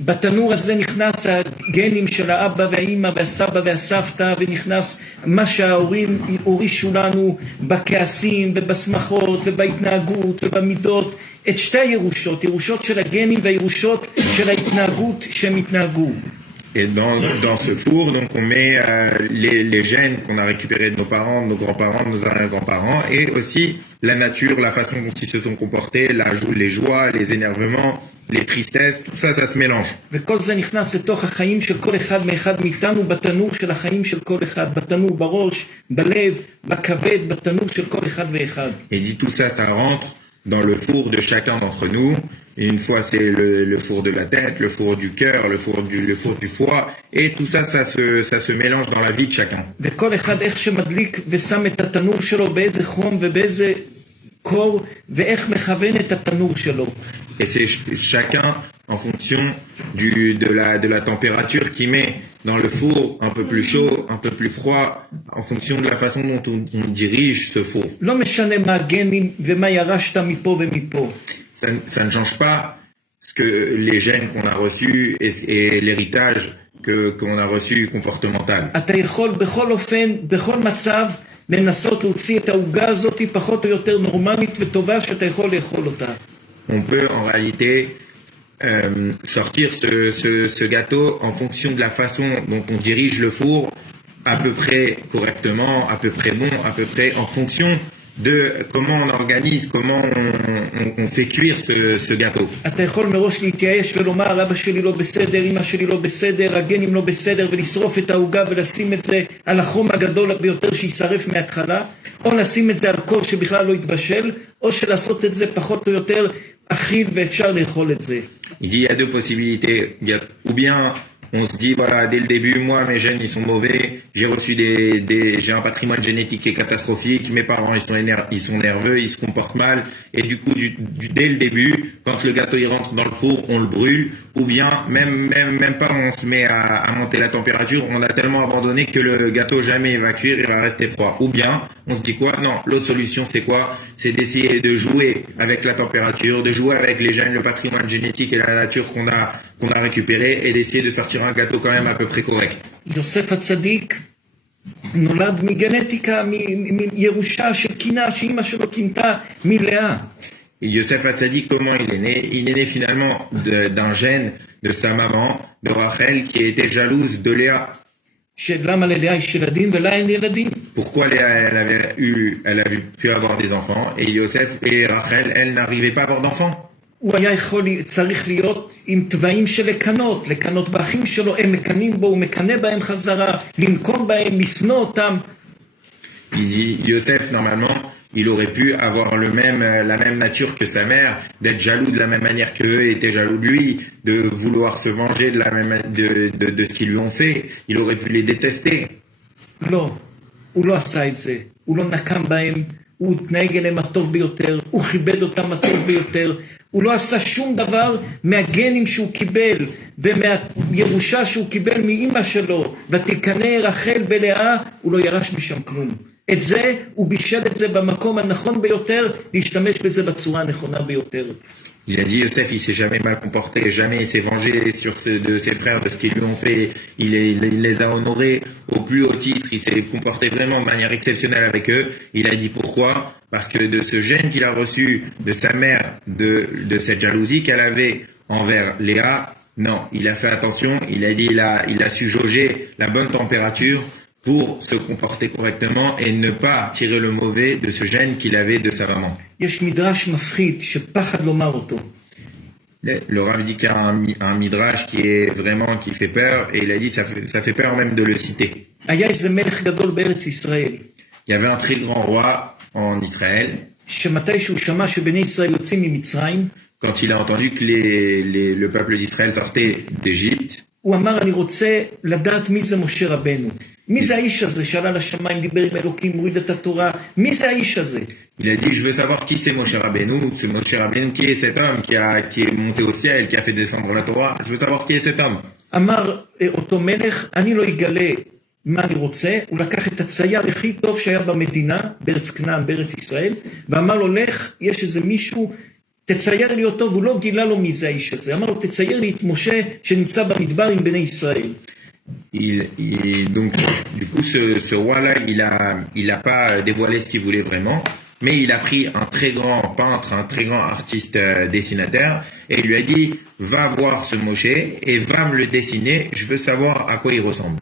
בתנור הזה נכנס הגנים של האבא והאמא והסבא והסבתא, ונכנס מה שההורים הורישו לנו בכעסים ובשמחות ובהתנהגות ובמידות, את שתי הירושות, ירושות של הגנים והירושות של ההתנהגות שהם התנהגו. Et dans ce four, donc on met les gènes qu'on a récupérés de nos parents, de nos grands-parents, de nos arrière-grands-parents, et aussi la nature, la façon dont ils se sont comportés, les joies, les énervements, les tristesses, tout ça, ça se mélange. וכל זה נכנס לתוך החיים של כל אחד מאחד מאיתנו, בתנור של החיים של כל אחד, בתנור בראש, בלב, בכבד, בתנור של כל אחד ואחד. Et dit tout ça, ça rentre dans le four de chacun d'entre nous. Et une fois, c'est le four de la tête, le four du cœur, le four du foie, et tout ça, ça se mélange dans la vie de chacun. וכל אחד איך שמדליק ושם את התנור שלו באיזה חום ובאיזה קור, ואיך מכוון את התנור שלו. Et c'est chacun en fonction de la température qu'il met dans le four, un peu plus chaud, un peu plus froid, en fonction de la façon dont on dirige ce four. לא משנה מה הגנים ומה ירשת מפה ומפה. Ça ne change pas ce que les gènes qu'on a reçus et l'héritage qu'on a reçu comportemental. אתה יכול בכל אופן, בכל מצב, לנסות להוציא את העוגה הזאת פחות או יותר נורמלית וטובה שאתה יכול לאכול אותה. On peut en réalité sortir ce gâteau en fonction de la façon dont on dirige le four, à peu près correctement, à peu près bon, à peu près en fonction de comment on organise, comment on fait cuire ce gâteau. אתה יכול מראש להתייאש ולומר, אבא שלי לא בסדר, אמא שלי לא בסדר, הגנים לא בסדר, ולשרוף את העוגה ולשים את זה על החום הגדול ביותר שישרף מההתחלה, או לשים את זה על קור שבכלל לא יתבשל, או שלעשות את זה פחות או יותר אכיל ואפשר לאכול את זה. Il dit il y a deux possibilités. Ou bien on se dit voilà dès le début moi mes gènes ils sont mauvais, j'ai reçu j'ai un patrimoine génétique qui est catastrophique, mes parents ils sont nerveux, ils se comportent mal et du coup dès le début quand le gâteau il rentre dans le four on le brûle, ou bien même pas on se met à monter la température, on a tellement abandonné que le gâteau jamais il va cuire, il va rester froid. Ou bien on se dit quoi? Non, l'autre solution c'est quoi? C'est d'essayer de jouer avec la température, de jouer avec les gènes, le patrimoine génétique et la nature qu'on a récupéré et d'essayer de sortir un gâteau quand même à peu près correct. יוסף הצדיק נולד מגנטיקה, מירושה של קינה שאימא שלו קינתה מלאה. Et Yosef Hatzadik, comment il est né? Il est né finalement d'un gène de sa maman, de Rachel, qui était jalouse de Léa. למה ללאה יש ילדים ולה אין ילדים? Pourquoi Léa, elle avait pu avoir des enfants, et Yosef et Rachel, elles n'arrivaient pas à avoir d'enfants? הוא היה צריך להיות עם טבעים של לקנות באחים שלו, הם מקנים בו, הוא מקנה בהם חזרה, לנקום בהם, לשנוא אותם. Il dit, Yosef, normalement, il aurait pu avoir la même nature que sa mère, d'être jaloux de la même manière qu'eux étaient jaloux de lui, de vouloir se venger de ce qu'ils lui ont fait. Il aurait pu les détester. לא, הוא לא עשה את זה, הוא לא נקם בהם, הוא התנהג אליהם הטוב ביותר, הוא כיבד אותם הטוב ביותר, הוא לא עשה שום דבר מהגנים שהוא קיבל ומהירושה שהוא קיבל מאמא שלו, ותקנא רחל בלאה, הוא לא ירש משם כלום. את זה, הוא בישל את זה במקום הנכון ביותר, להשתמש בזה בצורה הנכונה ביותר. Il a dit, Yosef, il s'est jamais mal comporté, jamais il s'est vengé de ses frères, de ce qu'ils lui ont fait. Il les a honorés au plus haut titre, il s'est comporté vraiment de manière exceptionnelle avec eux. Il a dit pourquoi? Parce que de ce gène qu'il a reçu de sa mère, de cette jalousie qu'elle avait envers Léa, non, il a fait attention, il a dit, il a su jauger la bonne température pour se comporter correctement et ne pas tirer le mauvais de ce gène qu'il avait de sa maman. יש מדרש מפחיד שפחד לומר אותו. Le Rav dit qu'il y a un midrash qui fait peur, et il a dit ça fait peur même de le citer. היה איזה מלך גדול בארץ ישראל. Il y avait un très grand roi en Israël. שמתי שהוא שמע שבני ישראל יוצאים ממצרים, quand il a entendu que le peuple d'Israël sortait d'Égypte, הוא אמר אני רוצה לדעת מי זה משה רבנו. מי זה האיש הזה שעלה לשמיים, דיבר עם אלוקים, מוריד את התורה? מי זה האיש הזה? Il a dit, je veux savoir qui c'est Moshe Rabbeinu, qui est cet homme qui est monté au ciel, qui a fait descendre la Torah. Je veux savoir qui est cet homme. אמר אותו מלך, אני לא אגלה מה אני רוצה. הוא לקח את הצייר הכי טוב שהיה במדינה, בארץ כנען, בארץ ישראל, ואמר לו, לך, יש איזה מישהו, תצייר לי אותו, והוא לא גילה לו מי זה האיש הזה. אמר לו, תצייר לי את משה שנמצא במדבר עם בני ישראל. Donc, du coup, ce roi-là, il a pas dévoilé ce qu'il voulait vraiment, mais il a pris un très grand peintre, un très grand artiste dessinateur, et il lui a dit, va voir ce Moshe et va me le dessiner, je veux savoir à quoi il ressemble.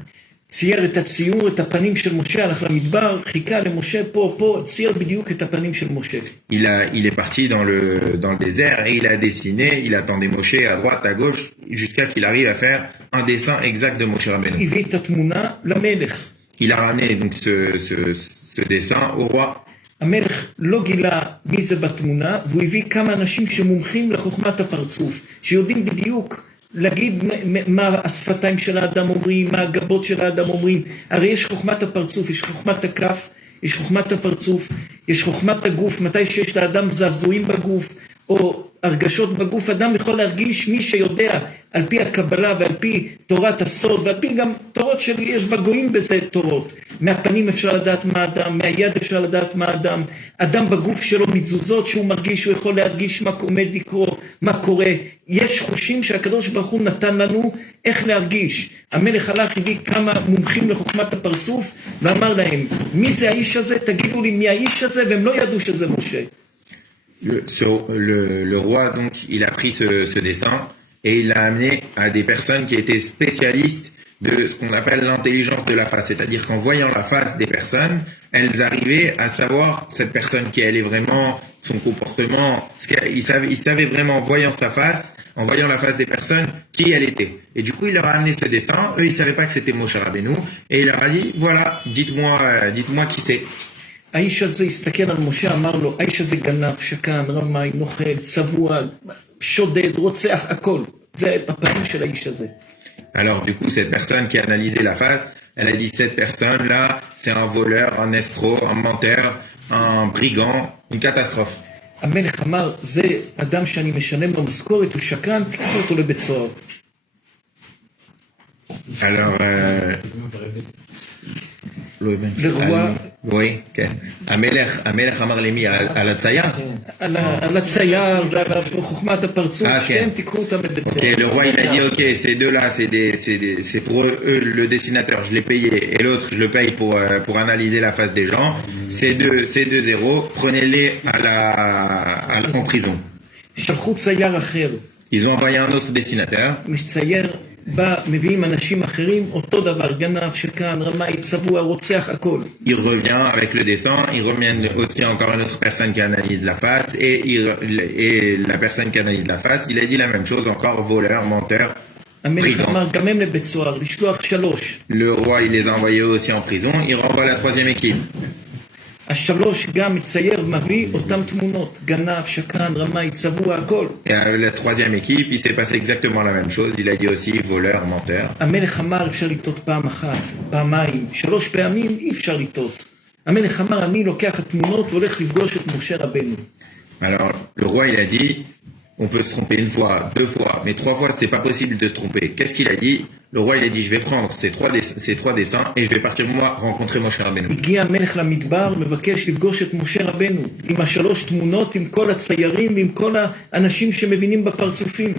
צייר את הציור, את הפנים של משה, הלך למדבר, חיכה למשה פה, צייר בדיוק את הפנים של משה. Il est parti dans le désert et il a dessiné, il attendait Moshe à droite, à gauche, jusqu'à qu'il arrive à faire un dessin exact de Moshe Rabbeinu. הביא את התמונה למלך. Il a ramené donc ce dessin au roi. המלך לא גילה מי זה בתמונה, והוא הביא כמה אנשים שמומחים לחוכמת הפרצוף, שיודעים בדיוק להגיד מה השפתיים של האדם אומרים, מה הגבות של האדם אומרים. הרי יש חוכמת הפרצוף, יש חוכמת הכף, יש חוכמת הפרצוף, יש חוכמת הגוף, מתי שיש לאדם זעזועים בגוף, או הרגשות בגוף, אדם יכול להרגיש מי שיודע על פי הקבלה ועל פי תורת הסוד, ועל פי גם תורות שיש בגויים בזה תורות. מהפנים אפשר לדעת מה אדם, מהיד אפשר לדעת מה אדם. אדם בגוף שלו מתזוזות שהוא מרגיש, הוא יכול להרגיש מה עומד לקרות, מה קורה. יש חושים שהקדוש ברוך הוא נתן לנו איך להרגיש. המלך הלך, הביא כמה מומחים לחוכמת הפרצוף, ואמר להם, מי זה האיש הזה? תגידו לי מי האיש הזה, והם לא ידעו שזה משה. Le roi, donc, il a pris ce dessin et il l'a amené à des personnes qui étaient spécialistes de ce qu'on appelle l'intelligence de la face. C'est-à-dire qu'en voyant la face des personnes, elles arrivaient à savoir cette personne qui elle est vraiment, son comportement. Ils savaient vraiment, en voyant sa face, en voyant la face des personnes, qui elle était. Et du coup, il leur a amené ce dessin. Eux, ils savaient pas que c'était Moshe Rabbeinu. Et il leur a dit, voilà, dites-moi qui c'est. האיש הזה הסתכל על משה, אמר לו, האיש הזה גנב, שקן, רמאי, נוכל, צבוע, שודד, רוצח, הכל. זה הפנים של האיש הזה. Alors du coup, cette personne qui a analysé la face, elle a dit, cette personne-là, c'est un voleur, un escroc, un menteur, un brigand, une catastrophe. המלך אמר, זה אדם שאני משלם לו משכורת, הוא שקרן, תקחו אותו לבית סוהר. Alors, le roi... Oui, כן. המלך אמר למי? על הצייר? על הצייר ועל חוכמת הפרצוף, שתיהם תיקחו אותם לבית סוהר. Le roi il a dit, ok, ces deux-là, c'est pour eux, le dessinateur, je l'ai payé, et l'autre, je le paye pour analyser la face des gens. Ces deux zéros, prenez-les en prison. שלחו צייר אחר. Ils ont envoyé un autre dessinateur. מצייר בא, מביאים אנשים אחרים, אותו דבר, גנב, שקן, רמאי, צבוע, רוצח, הכל. Il revient avec le dessin, il revient aussi encore une autre personne qui analyse la face, et la personne qui analyse la face, il a dit la même chose, encore voleur, menteur, brigand. אמר, גם הם לבית סוהר, לשלוח 3. Le roi, il les a envoyés aussi en prison, il renvoie la troisième équipe. השלוש גם מצייר, מביא אותם תמונות, גנב, שקן, רמאי, צבוע, הכל. Et à la troisième équipe, il s'est passé exactement la même chose, il a dit aussi voleur, menteur. המלך אמר, אפשר לטעות פעם אחת, פעמיים, 3 פעמים, אי אפשר לטעות. המלך אמר, אני לוקח התמונות והולך לפגוש את משה רבנו. Alors, le roi, il a dit, on peut se tromper une fois, 2 fois, mais 3 fois, c'est pas possible de se tromper. Qu'est-ce qu'il a dit? Le roi, il a dit, je vais prendre ces trois dessins et je vais partir moi rencontrer Moshe Rabbeinu. הגיע המלך למדבר, מבקש לפגוש את משה רבנו, עם 3 תמונות, עם כל הציירים, עם כל האנשים שמבינים בפרצופים.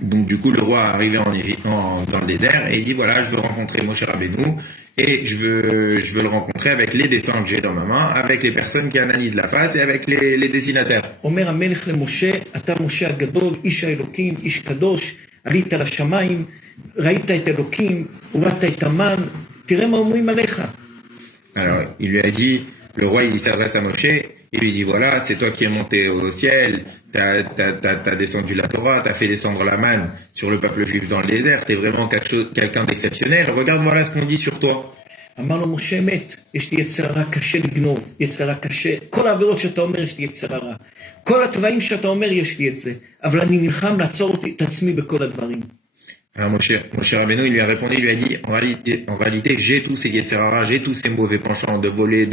Donc du coup, le roi est arrivé dans le désert et il dit, voilà, je veux rencontrer Moshe Rabbeinu et je veux le rencontrer avec les dessins que j'ai dans ma main, avec les personnes qui analysent la face et avec les dessinateurs. אומר המלך למשה, אתה משה הגדול, איש האלוקים, איש קדוש, עלית לשמיים, ראית את אלוקים, הורדת את המן, תראה מה אומרים עליך. Alors, il lui a dit, le roi, il s'adresse à Moshe, il lui dit, voilà, c'est toi qui es monté au ciel, t'as descendu la Torah, t'as fait descendre la manne sur le peuple juif dans le désert, t'es vraiment quelqu'un d'exceptionnel, regarde, voilà ce qu'on dit sur toi. אמר לו משה אמת, יש לי יצר הרע קשה לגנוב, יצר הרע קשה, כל העבירות שאתה אומר יש לי יצר הרע, כל התוואים שאתה אומר יש לי את זה, אבל אני נלחם לעצור את עצמי בכל הדברים. Alors Moshe Rabbeinu, il lui a répondu, il lui a dit, en réalité, j'ai tous ces Yetzirara, j'ai tous ces mauvais penchants de voler,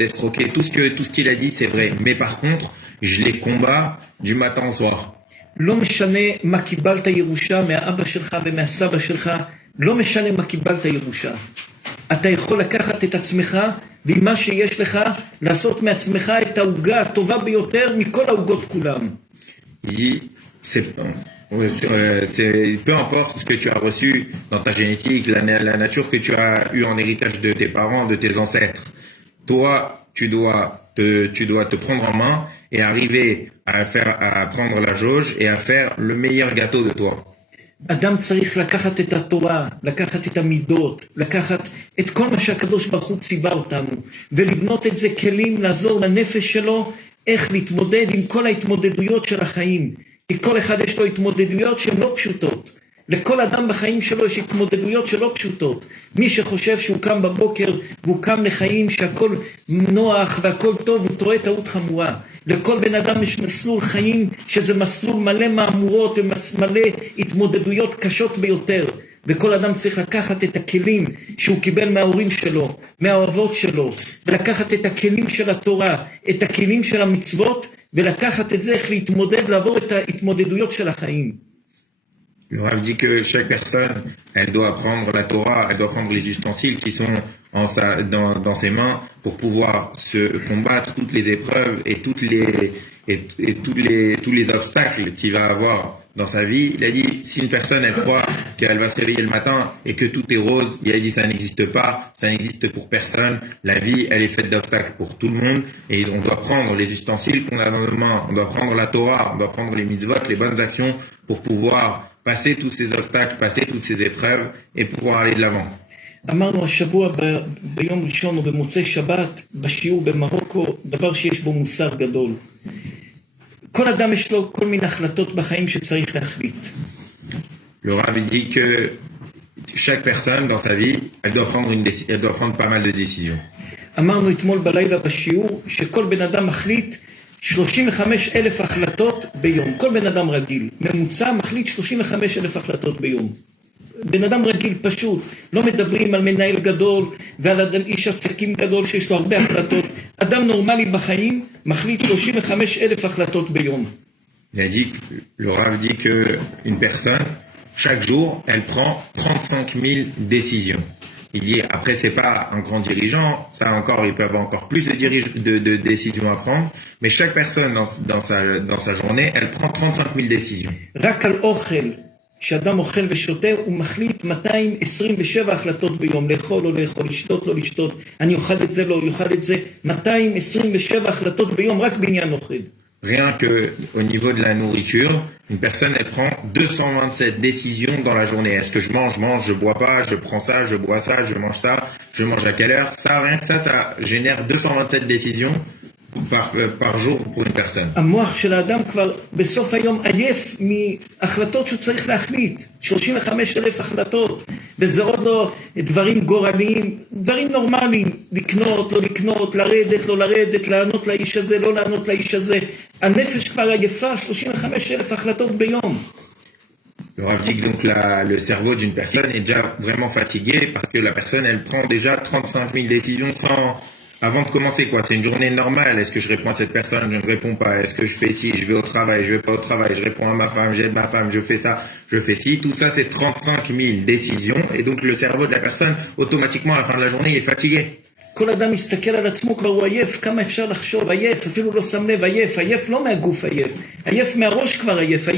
d'escroquer, tout ce qu'il a dit, c'est vrai. Mais par contre, je les combats du matin au soir. לא משנה מה קיבלת ירושה מהאבא שלך ומהסבא שלך, לא משנה מה קיבלת ירושה. אתה יכול לקחת את עצמך, ועם מה שיש לך, לעשות מעצמך את העוגה הטובה ביותר מכל העוגות כולם. Peu importe ce que tu as reçu dans ta génétique, la nature que tu as eu en héritage de tes parents, de tes ancêtres. Toi, tu dois te prendre en main et arriver à prendre la jauge et à faire le meilleur gâteau de toi. אדם צריך לקחת את התורה, לקחת את המידות, לקחת את כל מה שהקדוש ברוך הוא ציווה אותנו, ולבנות את זה כלים לעזור לנפש שלו, איך להתמודד עם כל ההתמודדויות של החיים. כי כל אחד יש לו התמודדויות שהן לא פשוטות. לכל אדם בחיים שלו יש התמודדויות שלא פשוטות. מי שחושב שהוא קם בבוקר והוא קם לחיים שהכל נוח והכל טוב, הוא טועה טעות חמורה. לכל בן אדם יש מסלול חיים שזה מסלול מלא מהמורות ומלא התמודדויות קשות ביותר. וכל אדם צריך לקחת את הכלים שהוא קיבל מההורים שלו, מהאהובות שלו, ולקחת את הכלים של התורה, את הכלים של המצוות, ולקחת את זה איך להתמודד, לעבור את ההתמודדויות של החיים. Le Rav dit que chaque personne, elle doit apprendre la Torah, elle doit prendre les ustensiles qui sont dans ses mains pour pouvoir se combattre toutes les épreuves et tous les obstacles qu'il va avoir dans sa vie. Il a dit, si une personne, elle croit qu'elle va se réveiller le matin et que tout est rose, il a dit, ça n'existe pas, ça n'existe pour personne. La vie, elle est faite d'obstacles pour tout le monde et on doit prendre les ustensiles qu'on a dans nos mains, on doit prendre la Torah, on doit prendre les mitzvot, les bonnes actions pour pouvoir passer tous ces obstacles, passer toutes ces épreuves et pouvoir aller de l'avant. אמרנו השבוע ביום ראשון ובמוצאי שבת בשיעור במרוקו דבר שיש בו מוסר גדול. כל אדם יש לו כל מיני החלטות בחיים שצריך להחליט. Le Rav dit que chaque personne dans sa vie, elle doit prendre pas mal de décisions. אמרנו אתמול בלילה בשיעור שכל בן אדם מחליט 35,000 החלטות ביום. כל בן אדם רגיל, ממוצע מחליט 35,000 החלטות ביום. בן אדם רגיל פשוט, לא מדברים על מנהל גדול ועל איש עסקים גדול שיש לו הרבה החלטות. אדם נורמלי בחיים מחליט 35,000 החלטות ביום. Le Rav dit que une personne, chaque jour, elle prend 35 000 décisions. Il dit, après, c'est pas un grand dirigeant, ça encore, il peut avoir encore plus de décisions à prendre, mais chaque personne dans sa journée, elle prend 35 000 décisions. רק על אוכל. כשאדם אוכל ושותה, הוא מחליט 227 החלטות ביום, לאכול או לאכול, לשתות לא לשתות, אני אוכל את זה לא אוכל את זה, 227 החלטות ביום רק בעניין אוכל. Rien que au niveau de la nourriture, une personne, elle prend 227 décisions dans la journée. Est-ce que je mange, je bois pas, je prends ça, je bois ça, je mange ça, je mange à quelle heure? Ça, rien que ça génère 227 décisions par jour pour une personne. המוח של האדם כבר בסוף היום עייף מהחלטות שהוא צריך להחליט. 35,000 החלטות, וזה עוד לא דברים גורליים, דברים נורמליים, לקנות, לא לקנות, לרדת, לא לרדת, לענות לאיש הזה, לא לענות לאיש הזה. הנפש כבר עייפה, 35,000 החלטות ביום. Le Rav dit que donc le cerveau d'une personne est déjà vraiment fatigué parce que la personne, elle prend déjà 35 000 décisions avant de commencer, quoi. C'est une journée normale. Est-ce que je réponds à cette personne? Je ne réponds pas. Est-ce que je fais ci? Je vais au travail, je vais pas au travail. Je réponds à ma femme, j'aide ma femme, je fais ça, je fais ci. Tout ça, c'est 35 000 décisions. Et donc, le cerveau de la personne, automatiquement, à la fin de la journée, il est fatigué. כל אדם מסתכל על עצמו כבר הוא עייף, כמה אפשר לחשוב, עייף, אפילו לא שם לב, עייף לא מהגוף עייף, עייף מהראש כבר עייף,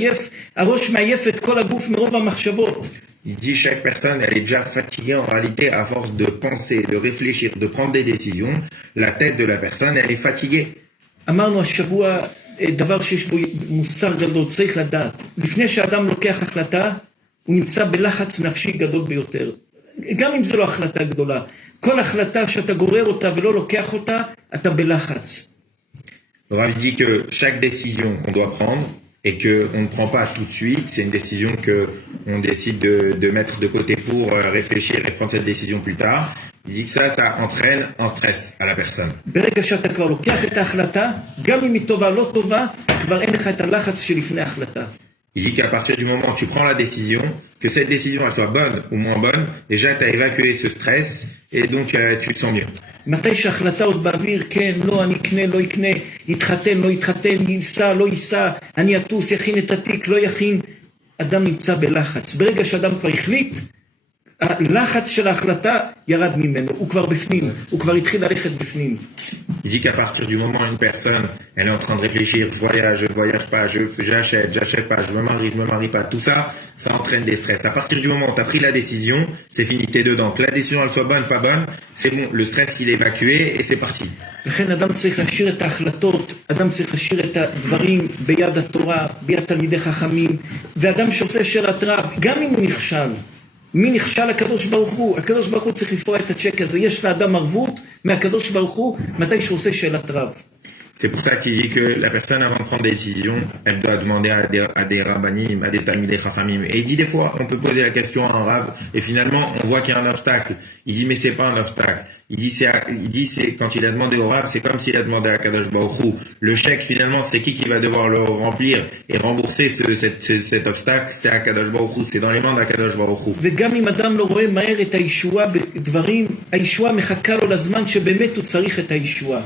הראש מעייף את כל הגוף מרוב המחשבות. Il dit chaque personne, elle est déjà fatiguée en réalité à force de penser, de réfléchir, de prendre des décisions. La tête de la personne, elle est fatiguée. אמרנו השבוע דבר שיש בו מוסר גדול, צריך לדעת. לפני שאדם לוקח החלטה, הוא נמצא בלחץ נפשי גדול ביותר. גם אם זה לא החלטה גדולה. כל החלטה שאתה גורר אותה ולא לוקח אותה, אתה בלחץ. Le Rav dit que chaque décision qu'on doit prendre, et qu'on ne prend pas tout de suite, c'est une décision qu'on décide de mettre de côté pour réfléchir et prendre cette décision plus tard. Il dit que ça entraîne un stress à la personne. ברגע שאתה כבר לוקח את ההחלטה, גם אם היא טובה לא טובה, כבר אין לך את הלחץ שלפני ההחלטה. Il dit qu'à partir du moment où tu prends la décision, que cette décision elle soit bonne ou moins bonne, déjà tu as évacué ce stress et donc tu te sens mieux. מתי שההחלטה עוד באוויר, כן, לא, אני אקנה, לא יקנה, יתחתן, לא יתחתן, ייסע, לא ייסע, אני אטוס, יכין את התיק, לא יכין, אדם נמצא בלחץ. ברגע שאדם כבר החליט, הלחץ של ההחלטה ירד ממנו, הוא כבר בפנים, הוא כבר התחיל ללכת בפנים. Il dit qu'à partir du moment où une personne, elle est en train de réfléchir, je voyage pas, j'achète pas, je me marie pas, tout ça, ça entraîne des stress. À partir du moment où tu as pris la décision, c'est fini, t'es dedans. Que la décision, elle soit bonne, pas bonne, c'est bon, le stress, il est évacué et c'est parti. לכן אדם צריך להשאיר את ההחלטות, אדם צריך להשאיר את הדברים ביד התורה, ביד תלמידי חכמים, ואדם שעושה שאלת רב, גם אם הוא נכשל, מי נכשל? הקדוש ברוך הוא. הקדוש ברוך הוא צריך לפרוע את הצ'ק הזה. יש לאדם ערבות מהקדוש ברוך הוא מתי שהוא עושה שאלת רב. C'est pour ça qu'il dit que la personne, avant de prendre des décisions, elle doit demander à des rabbanim, à des talmidei chachamim. Et il dit des fois, on peut poser la question à un rab, et finalement, on voit qu'il y a un obstacle. Il dit, mais c'est pas un obstacle. Il dit, c'est quand il a demandé au rab, c'est comme s'il a demandé à Kadosh Baruch Hu. Le chèque, finalement, c'est qui va devoir le remplir et rembourser cet obstacle? C'est à Kadosh Baruch Hu, c'est dans les mains d'Akadosh Baruch Hu. וגם אם אדם לא רואה מהר את הישועה בדברים, הישועה מחכה לו לזמן שבאמת הוא צריך את הישועה.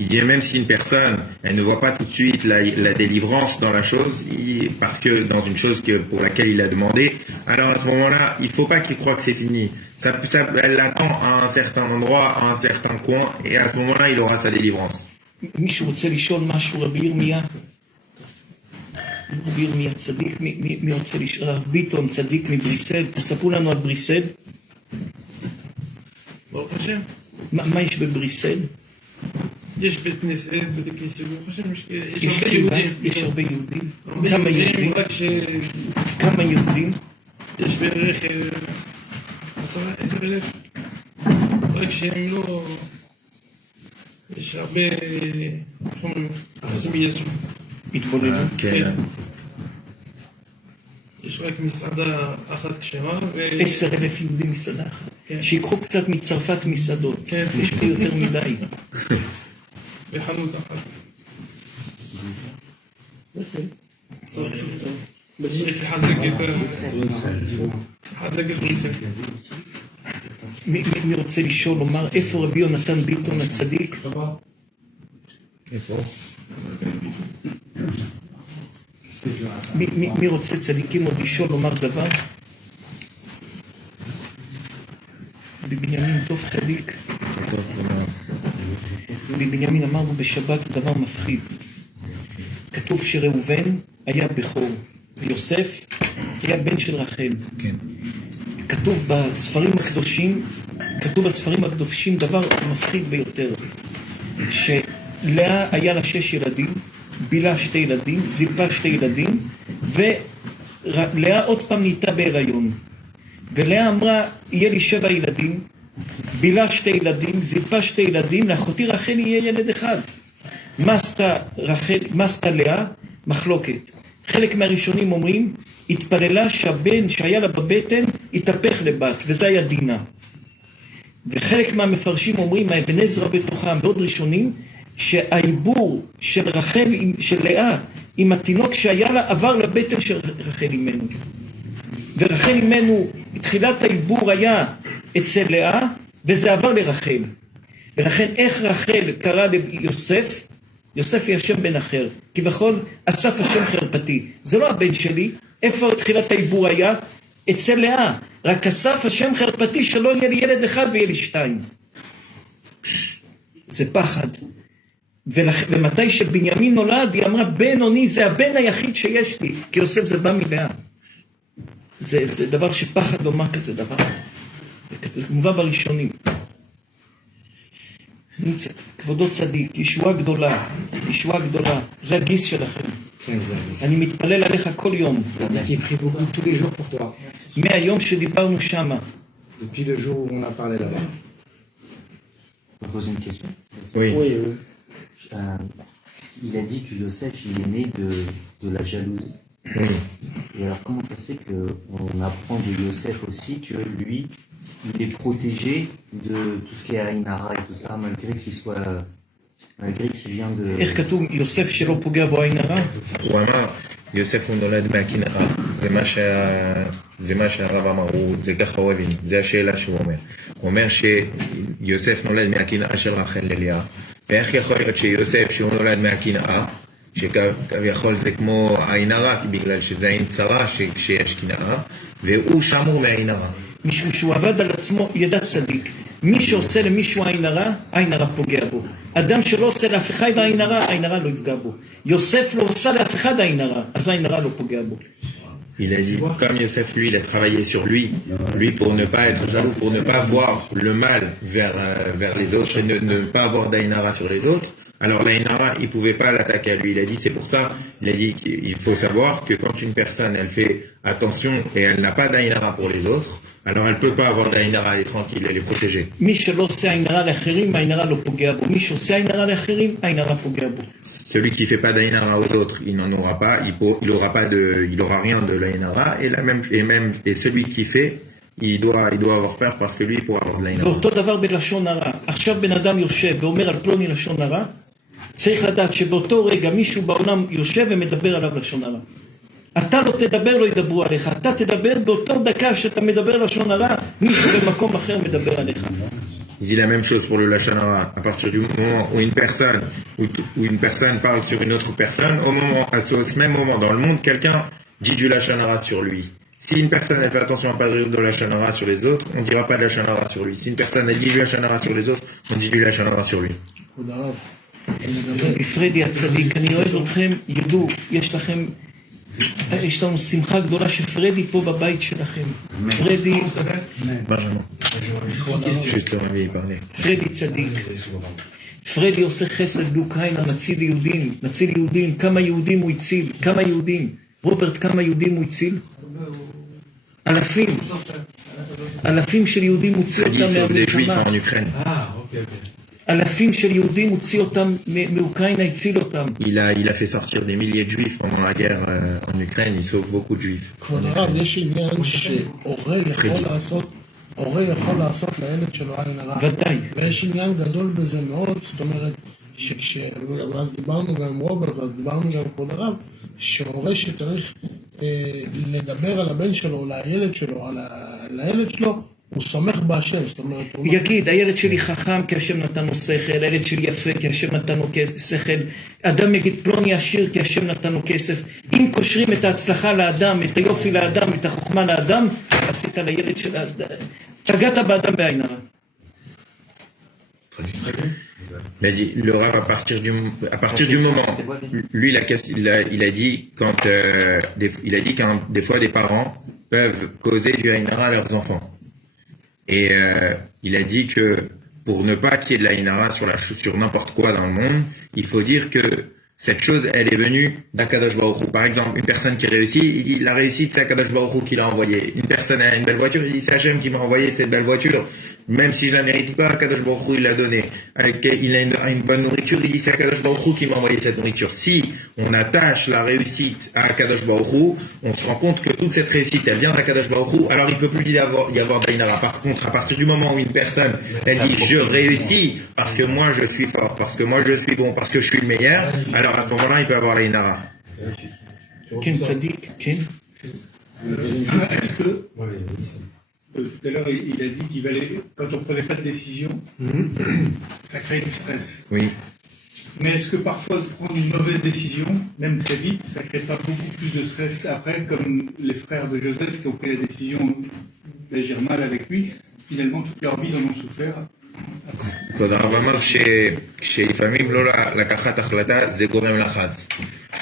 Il dit même si une personne, elle ne voit pas tout de suite la délivrance dans la chose, parce que dans une chose pour laquelle il a demandé, alors à ce moment-là, il ne faut pas qu'il croie que c'est fini. Elle l'attend à un certain endroit, à un certain coin, et à ce moment-là, il aura sa délivrance. מישהו רוצה לשאול משהו, רבי ירמיה? רבי ירמיה צדיק, מי רוצה לשאול? הרב ביטון צדיק מבריסל, תספרו לנו על בריסל. ברוך השם. מה יש בבריסל? יש בית כנסת, בית כנסת, ברוך השם, יש הרבה יהודים. יש הרבה יהודים. הרבה כמה יהודים? רק כמה יהודים? יש בערך 10,000. רק שהם לא... יש הרבה, איך אומרים, אסימיליאציה. התבוללות. כן. יש רק מסעדה אחת כשרה, 10,000 יהודים מסעדה אחת. שיקחו קצת מצרפת מסעדות. כן. יש פה יותר מדי. וחנות אחת. צריך לחזק את בריסל. מי רוצה לשאול, לומר, איפה רבי יונתן ביטון הצדיק? מי רוצה צדיקים עוד לשאול, לומר דבר? בבנימין טוב צדיק. בבנימין אמרנו בשבת דבר מפחיד. כתוב שראובן היה בכור, ויוסף היה בן של רחל. כן. כתוב בספרים הקדושים דבר מפחיד ביותר, שלאה היה לה 6 ילדים, בילה 2 ילדים, זילפה 2 ילדים, ולאה עוד פעם נהייתה בהיריון. ולאה אמרה, יהיה לי 7 ילדים, בילה 2 ילדים, זילפה 2 ילדים, לאחותי רחל יהיה ילד אחד. מה עשתה לאה? מחלוקת. חלק מהראשונים אומרים, התפללה שהבן שהיה לה בבטן התהפך לבת, וזה היה דינה. וחלק מהמפרשים אומרים, האבן עזרא בתוכם ועוד ראשונים, שהעיבור של רחל, של לאה, עם התינוק שהיה לה, עבר לבטן של רחל אימנו. ורחל אימנו, תחילת העיבור היה אצל לאה, וזה עבר לרחל. ולכן איך רחל קרא ליוסף? יוסף היא השם בן אחר, כבכל אסף השם חרפתי. זה לא הבן שלי, איפה תחילת העיבור היה? אצל לאה, רק אסף השם חרפתי שלא יהיה לי ילד אחד ויהיה לי 2. זה פחד. ומתי שבנימין נולד, היא אמרה, בן עוני זה הבן היחיד שיש לי, כי יוסף זה בא מלאה. זה דבר שפחד לומר כזה דבר. זה מובא בראשונים. כבודו צדיק, ישועה גדולה, זה הגיס שלכם. אני מתפלל עליך כל יום. מהיום שדיברנו שמה. Depuis le jour où on a parlé là-bas. Je peux poser une question? Oui. Il a dit que Yosef, il est né de la jalousie. Oui. Et alors, comment ça se fait qu'on apprend de Yosef aussi que lui, il est protégé de tout ce qui est Aïnara et tout ça, malgré qu'il vient de... איך כתוב יוסף שלא פוגע בו עין הרע? הוא אמר, יוסף הוא נולד מהקנאה, זה מה שהרב אמר, זה ככה הוא הבין, זה השאלה שהוא אומר. הוא אומר שיוסף נולד מהקנאה של רחל ללאה, ואיך יכול להיות שיוסף שהוא נולד מהקנאה, שכביכול זה כמו עין הרע, בגלל שזה עין צרה שיש קנאה, והוא שמור מהעין הרע. משום שהוא עבד על עצמו, ידע צדיק. מי שעושה למישהו עין הרע פוגע בו. אדם שלא עושה לאף אחד עין הרע לא יפגע בו. יוסף לא עושה לאף אחד עין הרע, אז עין הרע לא פוגע בו. Il a dit, comme Yosef, lui, il a travaillé sur lui pour ne pas être jaloux, pour ne pas voir le mal vers les autres et ne pas avoir d'Aïnara sur les autres. Alors l'Aïnara, il ne pouvait pas l'attaquer à lui. Il a dit, c'est pour ça, il a dit qu'il faut savoir que quand une personne, elle fait attention et elle n'a pas d'Aïnara pour les autres, alors elle ne peut pas avoir d'Aïnara, elle est tranquille, elle est protégée. מי שלא עושה עין הרע לאחרים, העין הרע לא פוגע בו. מי שעושה עין הרע לאחרים, העין הרע פוגע bou. Celui qui ne fait pas d'Aïnara aux autres, il n'en aura pas, il aura rien de l'Aïnara, et celui qui fait, il doit avoir peur parce que lui, il pourra avoir de l'Aïnara. ואותו דבר בלשון הרע. עכשיו בן אדם יושב ואומר על פלוני לשון הרע, צריך לדעת שבאותו רגע מישהו בעולם יושב ומדבר עליו לשון הרע. אתה לא תדבר, לא ידברו עליך. אתה תדבר באותו דקה שאתה מדבר לשון הרע, מישהו במקום אחר מדבר עליך. Il dit la même chose pour le Lachon Hara. À partir du moment où une personne parle sur une autre personne, à ce même moment dans le monde, quelqu'un dit du Lachon Hara sur lui. Si une personne elle fait attention à ne pas dire de Lachon Hara sur les autres, on ne dira pas de Lachon Hara sur lui. Si une personne elle dit du Lachon Hara sur les autres, on dit du Lachon Hara sur lui. פרדי הצדיק, אני אוהב אתכם, ידעו, יש לנו שמחה גדולה שפרדי פה בבית שלכם. פרדי, Benjamin. Juste le réveil, il parlait. פרדי צדיק. פרדי עושה חסד באוקראינה, מציל יהודים, כמה יהודים הוא הציל, כמה יהודים. רוברט, כמה יהודים הוא הציל? אלפים של יהודים הוציא Il אותם sauve des juifs מהמלחמה. en Ukraine. אלפים של יהודים הוציא אותם מאוקראינה, הציל אותם. Il a fait sortir des milliers de juifs pendant la guerre en Ukraine. Il sauve beaucoup de juifs. כבוד הרב, יש עניין שהורה יכול לעשות לילד שלו עין הרע. ודאי. ויש עניין גדול בזה מאוד, זאת אומרת, ואז דיברנו גם עם רוברט, ואז דיברנו גם עם כבוד הרב, שהורה שצריך לדבר על הבן שלו, על הילד שלו, הוא סומך בהשם, זאת אומרת... יגיד, הילד שלי חכם כי השם נתן לו שכל, הילד שלי יפה כי השם נתן לו שכל, אדם יגיד פלוני עשיר כי השם נתן לו כסף. אם קושרים את ההצלחה לאדם, את היופי לאדם, את החוכמה לאדם, עשית לילד שלה, פגעת באדם בעין הרע. Il a dit, le Rav, à partir du moment, lui, il a dit des fois des parents peuvent causer du Aïn Hara à leurs enfants. Et il a dit que pour ne pas qu'il y ait de l'Aïn Hara sur n'importe quoi dans le monde, il faut dire que cette chose, elle est venue d'Akadosh Baruch Hu. Par exemple, une personne qui réussit, il dit la réussite, c'est Akadosh Baruch Hu qui l'a envoyé. Une personne a une belle voiture, il dit c'est Hachem qui m'a envoyé cette belle voiture. Même si je la mérite pas, Akadosh Baruch Hu il l'a donné. Il a une bonne nourriture, il dit c'est Akadosh Baruch Hu qui m'a envoyé cette nourriture. Si on attache la réussite à Akadosh Baruch Hu, on se rend compte que toute cette réussite, elle vient d'Akadosh Baruch Hu, alors il peut plus y avoir d'Aïn Hara. Par contre, à partir du moment où une personne, elle dit je réussis parce que moi je suis fort, parce que moi je suis bon, parce que je suis le meilleur, alors à ce moment-là, il peut avoir l'Aïn Hara. כן, צדיק, כן. Est-ce que, tout à l'heure, il a dit qu'il valait, quand on ne prenait pas de décision, ça crée du stress. Oui. Mais est-ce que parfois, prendre une mauvaise décision, même très vite, ça ne crée pas beaucoup plus de stress après, comme les frères de Joseph qui ont pris la décision d'agir mal avec lui, finalement, toute leur vie, ils en ont souffert. כבוד הרב אמר שלפעמים לא לקחת החלטה זה גורם לחץ.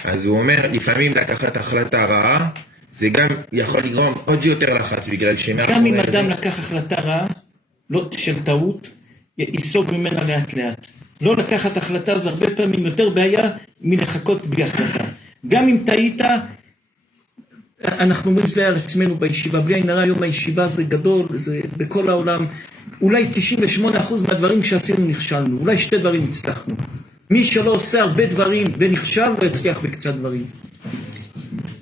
אז הוא אומר, לפעמים לקחת החלטה רעה זה גם יכול לגרום עוד יותר לחץ בגלל גם אם אדם לקח החלטה רעה, לא של טעות, ייסוג ממנה לאט לאט. לא לקחת החלטה זה הרבה פעמים יותר בעיה מלחכות בלי החלטה. גם אם טעית, אנחנו אומרים זה על עצמנו בישיבה, בלי עין הרע היום הישיבה זה גדול, זה בכל העולם, אולי 98% מהדברים שעשינו נכשלנו, אולי 2 דברים הצלחנו. מי שלא עושה הרבה דברים ונכשל לא יצליח בקצת דברים.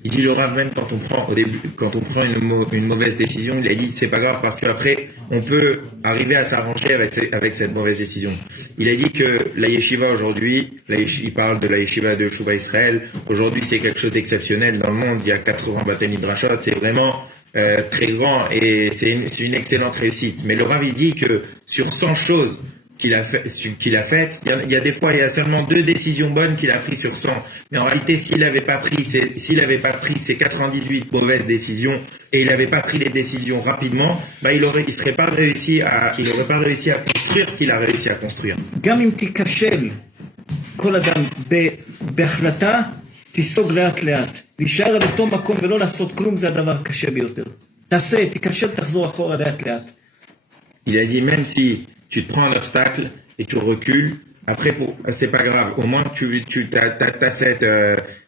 Il dit le Rav, même quand on prend une mauvaise décision, il a dit c'est pas grave parce qu'après on peut arriver à s'arranger avec cette mauvaise décision. Il a dit que la yeshiva aujourd'hui, il parle de la yeshiva de Shuvah Israël, aujourd'hui c'est quelque chose d'exceptionnel dans le monde, il y a 80 Bate Midrashot, c'est vraiment très grand et c'est une excellente réussite. Mais le Rav il dit que sur 100 choses qu'il a faites, il y a des fois il y a seulement 2 décisions bonnes qu'il a prises sur 100. Mais en réalité, s'il n'avait pas pris ces 98 mauvaises décisions et il n'avait pas pris les décisions rapidement, bah il n'aurait pas réussi à construire ce qu'il a réussi à construire. גם אם תיכשל כל אדם בהחלטה, תיסוג לאט לאט. להישאר על אותו מקום ולא לעשות כלום זה הדבר הקשה ביותר. תיכשל, תחזור אחורה לאט לאט. Il a dit même si tu te prends un obstacle et tu recules, après c'est pas grave, au moins tu as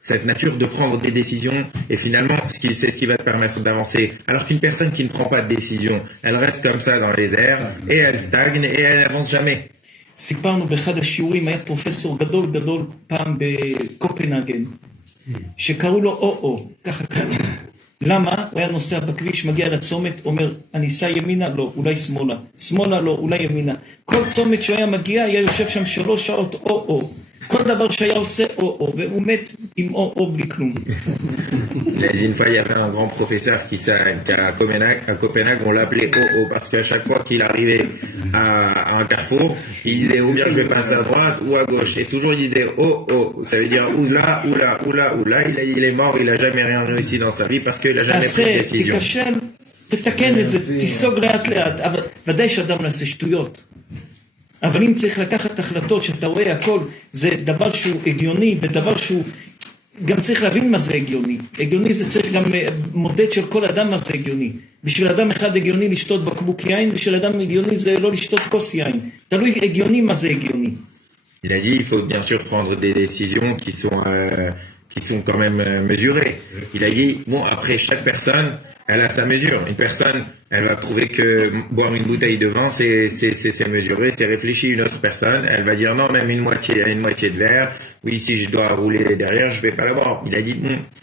cette nature de prendre des décisions et finalement c'est ce qui va te permettre d'avancer. Alors qu'une personne qui ne prend pas de décision, elle reste comme ça dans les airs et elle stagne et elle n'avance jamais. סיפרנו באחד השיעורים, היה פרופסור גדול פעם בקופנהגן, שקראו לו או, ככה קראו. למה? הוא היה נוסע בכביש, מגיע לצומת, אומר, אני אסע ימינה? לא, אולי שמאלה. שמאלה? לא, אולי ימינה. כל צומת שהוא היה מגיע, היה יושב שם 3 שעות או. כל דבר שהיה עושה או, והוא מת עם או בלי כלום. Il a dit une fois, il y avait un grand professeur qui à Copenhague, on l'appelait Oh parce qu'à chaque fois qu'il arrivait à un carrefour, il disait ou bien je vais passer à droite ou à gauche. Et toujours il disait Oh, ça veut dire ou là, ou là, ou là, ou là. Il est mort, il a jamais rien réussi dans sa vie parce qu'il a jamais pris de décision. תיכשל, תתקן את זה, תיסוג לאט לאט, אבל ודאי שאדם נעשה שטויות. אבל אם צריך לקחת החלטות שאתה רואה הכל, זה דבר שהוא הגיוני ודבר שהוא גם צריך להבין מה זה הגיוני. הגיוני זה צריך גם מודד של כל אדם מה זה הגיוני. בשביל אדם אחד הגיוני לשתות בקבוק יין, בשביל אדם הגיוני זה לא לשתות כוס יין. תלוי הגיוני מה זה הגיוני. Il a dit il faut bien sûr prendre des décisions qui sont quand même mesurées. Il a dit bon après chaque personne elle a sa mesure. Une personne, elle va trouver que boire une bouteille de vin, c'est mesuré, c'est réfléchi. Une autre personne, elle va dire non, même une moitié de verre. Oui, si je dois rouler derrière, je vais pas la boire. Il a dit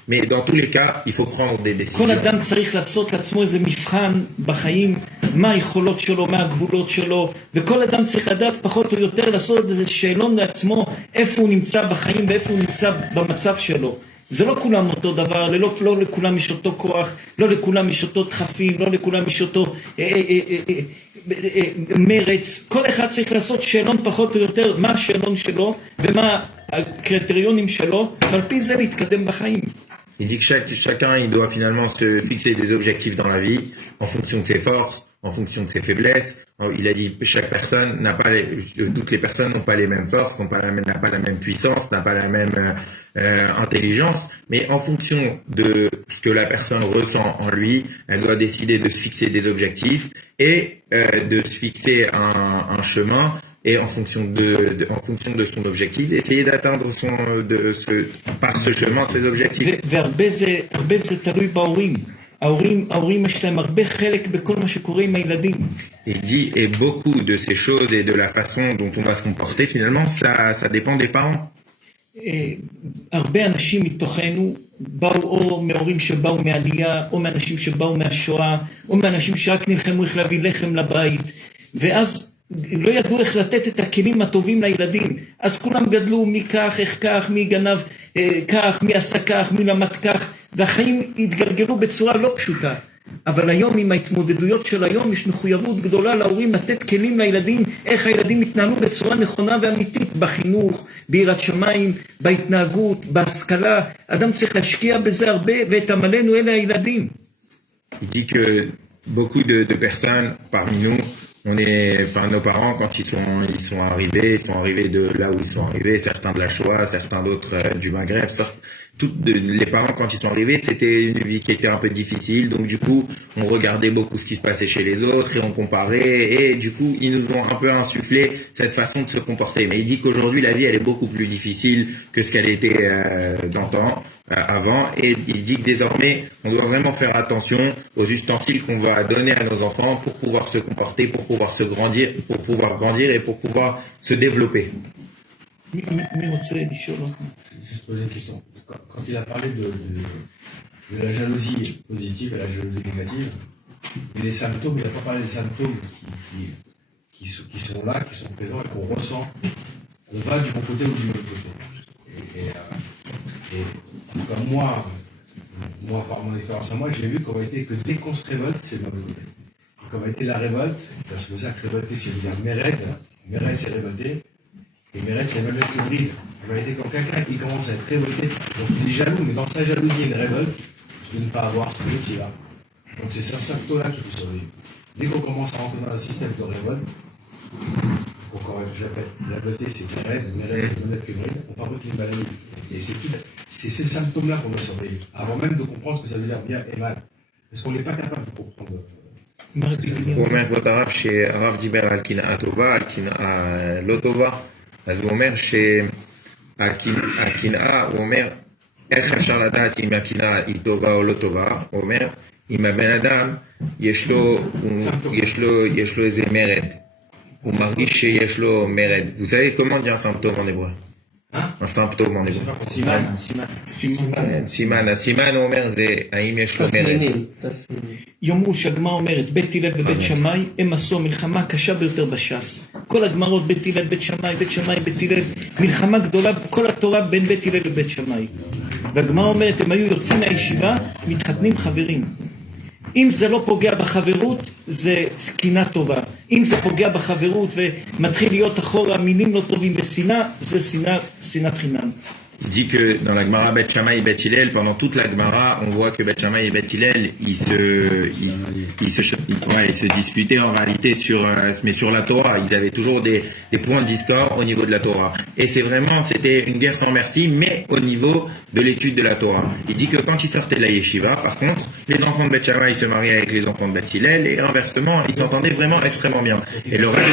mais dans tous les cas, il faut prendre des décisions. כל אדם צריך לעשות לעצמו איזה מבחן בחיים, מה היכולות שלו, מה הגבולות שלו, וכל אדם צריך לדעת פחות או יותר לעשות איזה שאלון לעצמו, איפה הוא נמצא בחיים ואיפה הוא נמצא במצב שלו. זה לא כולם אותו דבר, לא לכולם יש אותו כוח, לא לכולם יש אותו דחפים, לא לכולם יש אותו מרץ. כל אחד צריך לעשות שאלון פחות או יותר, מה השאלון שלו ומה הקריטריונים שלו, ועל פי זה להתקדם בחיים. Il dit que chacun il doit finalement se fixer des objectifs dans la vie en fonction de ses forces, en fonction de ses faiblesses. Il a dit chaque personne n'a pas toutes les personnes n'ont pas les mêmes forces, n'a pas la même puissance, n'a pas la même intelligence, mais en fonction de ce que la personne ressent en lui, elle doit décider de se fixer des objectifs et de se fixer un chemin. Et en fonction de son objectif, essayer d'atteindre par ce chemin ses objectifs. והרבה זה תלוי בהורים. ההורים יש להם הרבה חלק בכל מה שקורה עם הילדים. Il dit, et beaucoup de ces choses et de la façon dont on va se comporter, finalement, ça dépend des parents. הרבה אנשים מתוכנו באו או מהורים שבאו מעלייה, או מאנשים שבאו מהשואה, או מאנשים שרק נלחמו איך להביא לחם לבית, ואז לא ידעו איך לתת את הכלים הטובים לילדים, אז כולם גדלו מי כך, איך כך, מי גנב כך, מי עשה כך, מי למד כך, והחיים התגלגלו בצורה לא פשוטה. אבל היום עם ההתמודדויות של היום יש מחויבות גדולה להורים לתת כלים לילדים, איך הילדים יתנהלו בצורה נכונה ואמיתית, בחינוך, ביראת שמיים, בהתנהגות, בהשכלה. אדם צריך להשקיע בזה הרבה, ואת עמלנו אלה הילדים. Il dit que beaucoup de personnes parmi nous, nos parents, quand ils sont arrivés de là où ils sont arrivés, certains de la Shoah, certains d'autres du Maghreb, les parents, quand ils sont arrivés, c'était une vie qui était un peu difficile, donc du coup, on regardait beaucoup ce qui se passait chez les autres et on comparait, et du coup, ils nous ont un peu insufflé cette façon de se comporter. Mais il dit qu'aujourd'hui, la vie, elle est beaucoup plus difficile que ce qu'elle était d'antan, avant, et il dit que désormais, on doit vraiment faire attention aux ustensiles qu'on va donner à nos enfants pour pouvoir se comporter, pour pouvoir grandir et pour pouvoir se développer. מי רוצה לשאול אותך? Juste poser une question. Quand il a parlé de la jalousie positive et la jalousie négative, les symptômes, il n'a pas parlé des symptômes qui sont là, qui sont présents et qu'on ressent. On va du bon côté ou du mauvais côté. Et comme moi, par mon expérience à moi, j'ai vu qu'en réalité, que dès qu'on se révolte, c'est le mauvais côté. Et comme a été la révolte, parce que ça, révolter, c'est dire Méred, Méred, c'est révolter. Et Méred, c'est même le bride. En réalité, quand quelqu'un il commence à être révolté, donc il est jaloux, mais dans sa jalousie, il y a une révolte de ne pas avoir ce outil-là. Donc c'est ce symptôme-là qu'il faut surveiller. Dès qu'on commence à rentrer dans un système de révolte, encore je répète, révolter c'est Méred, Méred c'est même que bride, on fabrique une maladie. Et c'est ces symptômes-là qu'on doit surveiller, avant même de comprendre ce que ça veut dire bien et mal. Parce qu'on n'est pas capable de comprendre. הוא אומר כבוד הרב שהרב דיבר על קנאה טובה, על קנאה לא טובה, אז הוא אומר שהקנאה, הוא אומר איך אפשר לדעת אם הקנאה היא טובה או לא טובה, הוא אומר אם הבן אדם יש לו איזה מרד, הוא מרגיש שיש לו מרד. Vous savez comment dire un symptôme en hébreu? Un symptôme en hébreu. סימן. סימן, הסימן הוא אומר זה האם יש לו מרד. יאמרו שהגמרא אומרת, בית הלל ובית שמאי הם עשו המלחמה הקשה ביותר בש"ס. כל הגמרות בית הלל, בית שמאי, בית שמאי, בית הלל, מלחמה גדולה, כל התורה בין בית הלל ובית שמאי. והגמרא אומרת, הם היו יוצאים מהישיבה, מתחתנים חברים. אם זה לא פוגע בחברות, זה סכינה טובה. אם זה פוגע בחברות ומתחיל להיות אחורה מילים לא טובים ושנאה, זה שנאת חינם. Il dit que dans la Gemara Bet Shammai et Bet Hillel, pendant toute la Gemara, on voit que Bet Shammai et Bet Hillel, ils se disputaient en réalité mais sur la Torah. Ils avaient toujours des points de discorde au niveau de la Torah. Et c'était une guerre sans merci, mais au niveau de l'étude de la Torah. Il dit que quand ils sortaient de la yeshiva, par contre, les enfants de Bet Shammai se mariaient avec les enfants de Bet Hillel, et inversement, ils s'entendaient vraiment extrêmement bien. Et le Rav,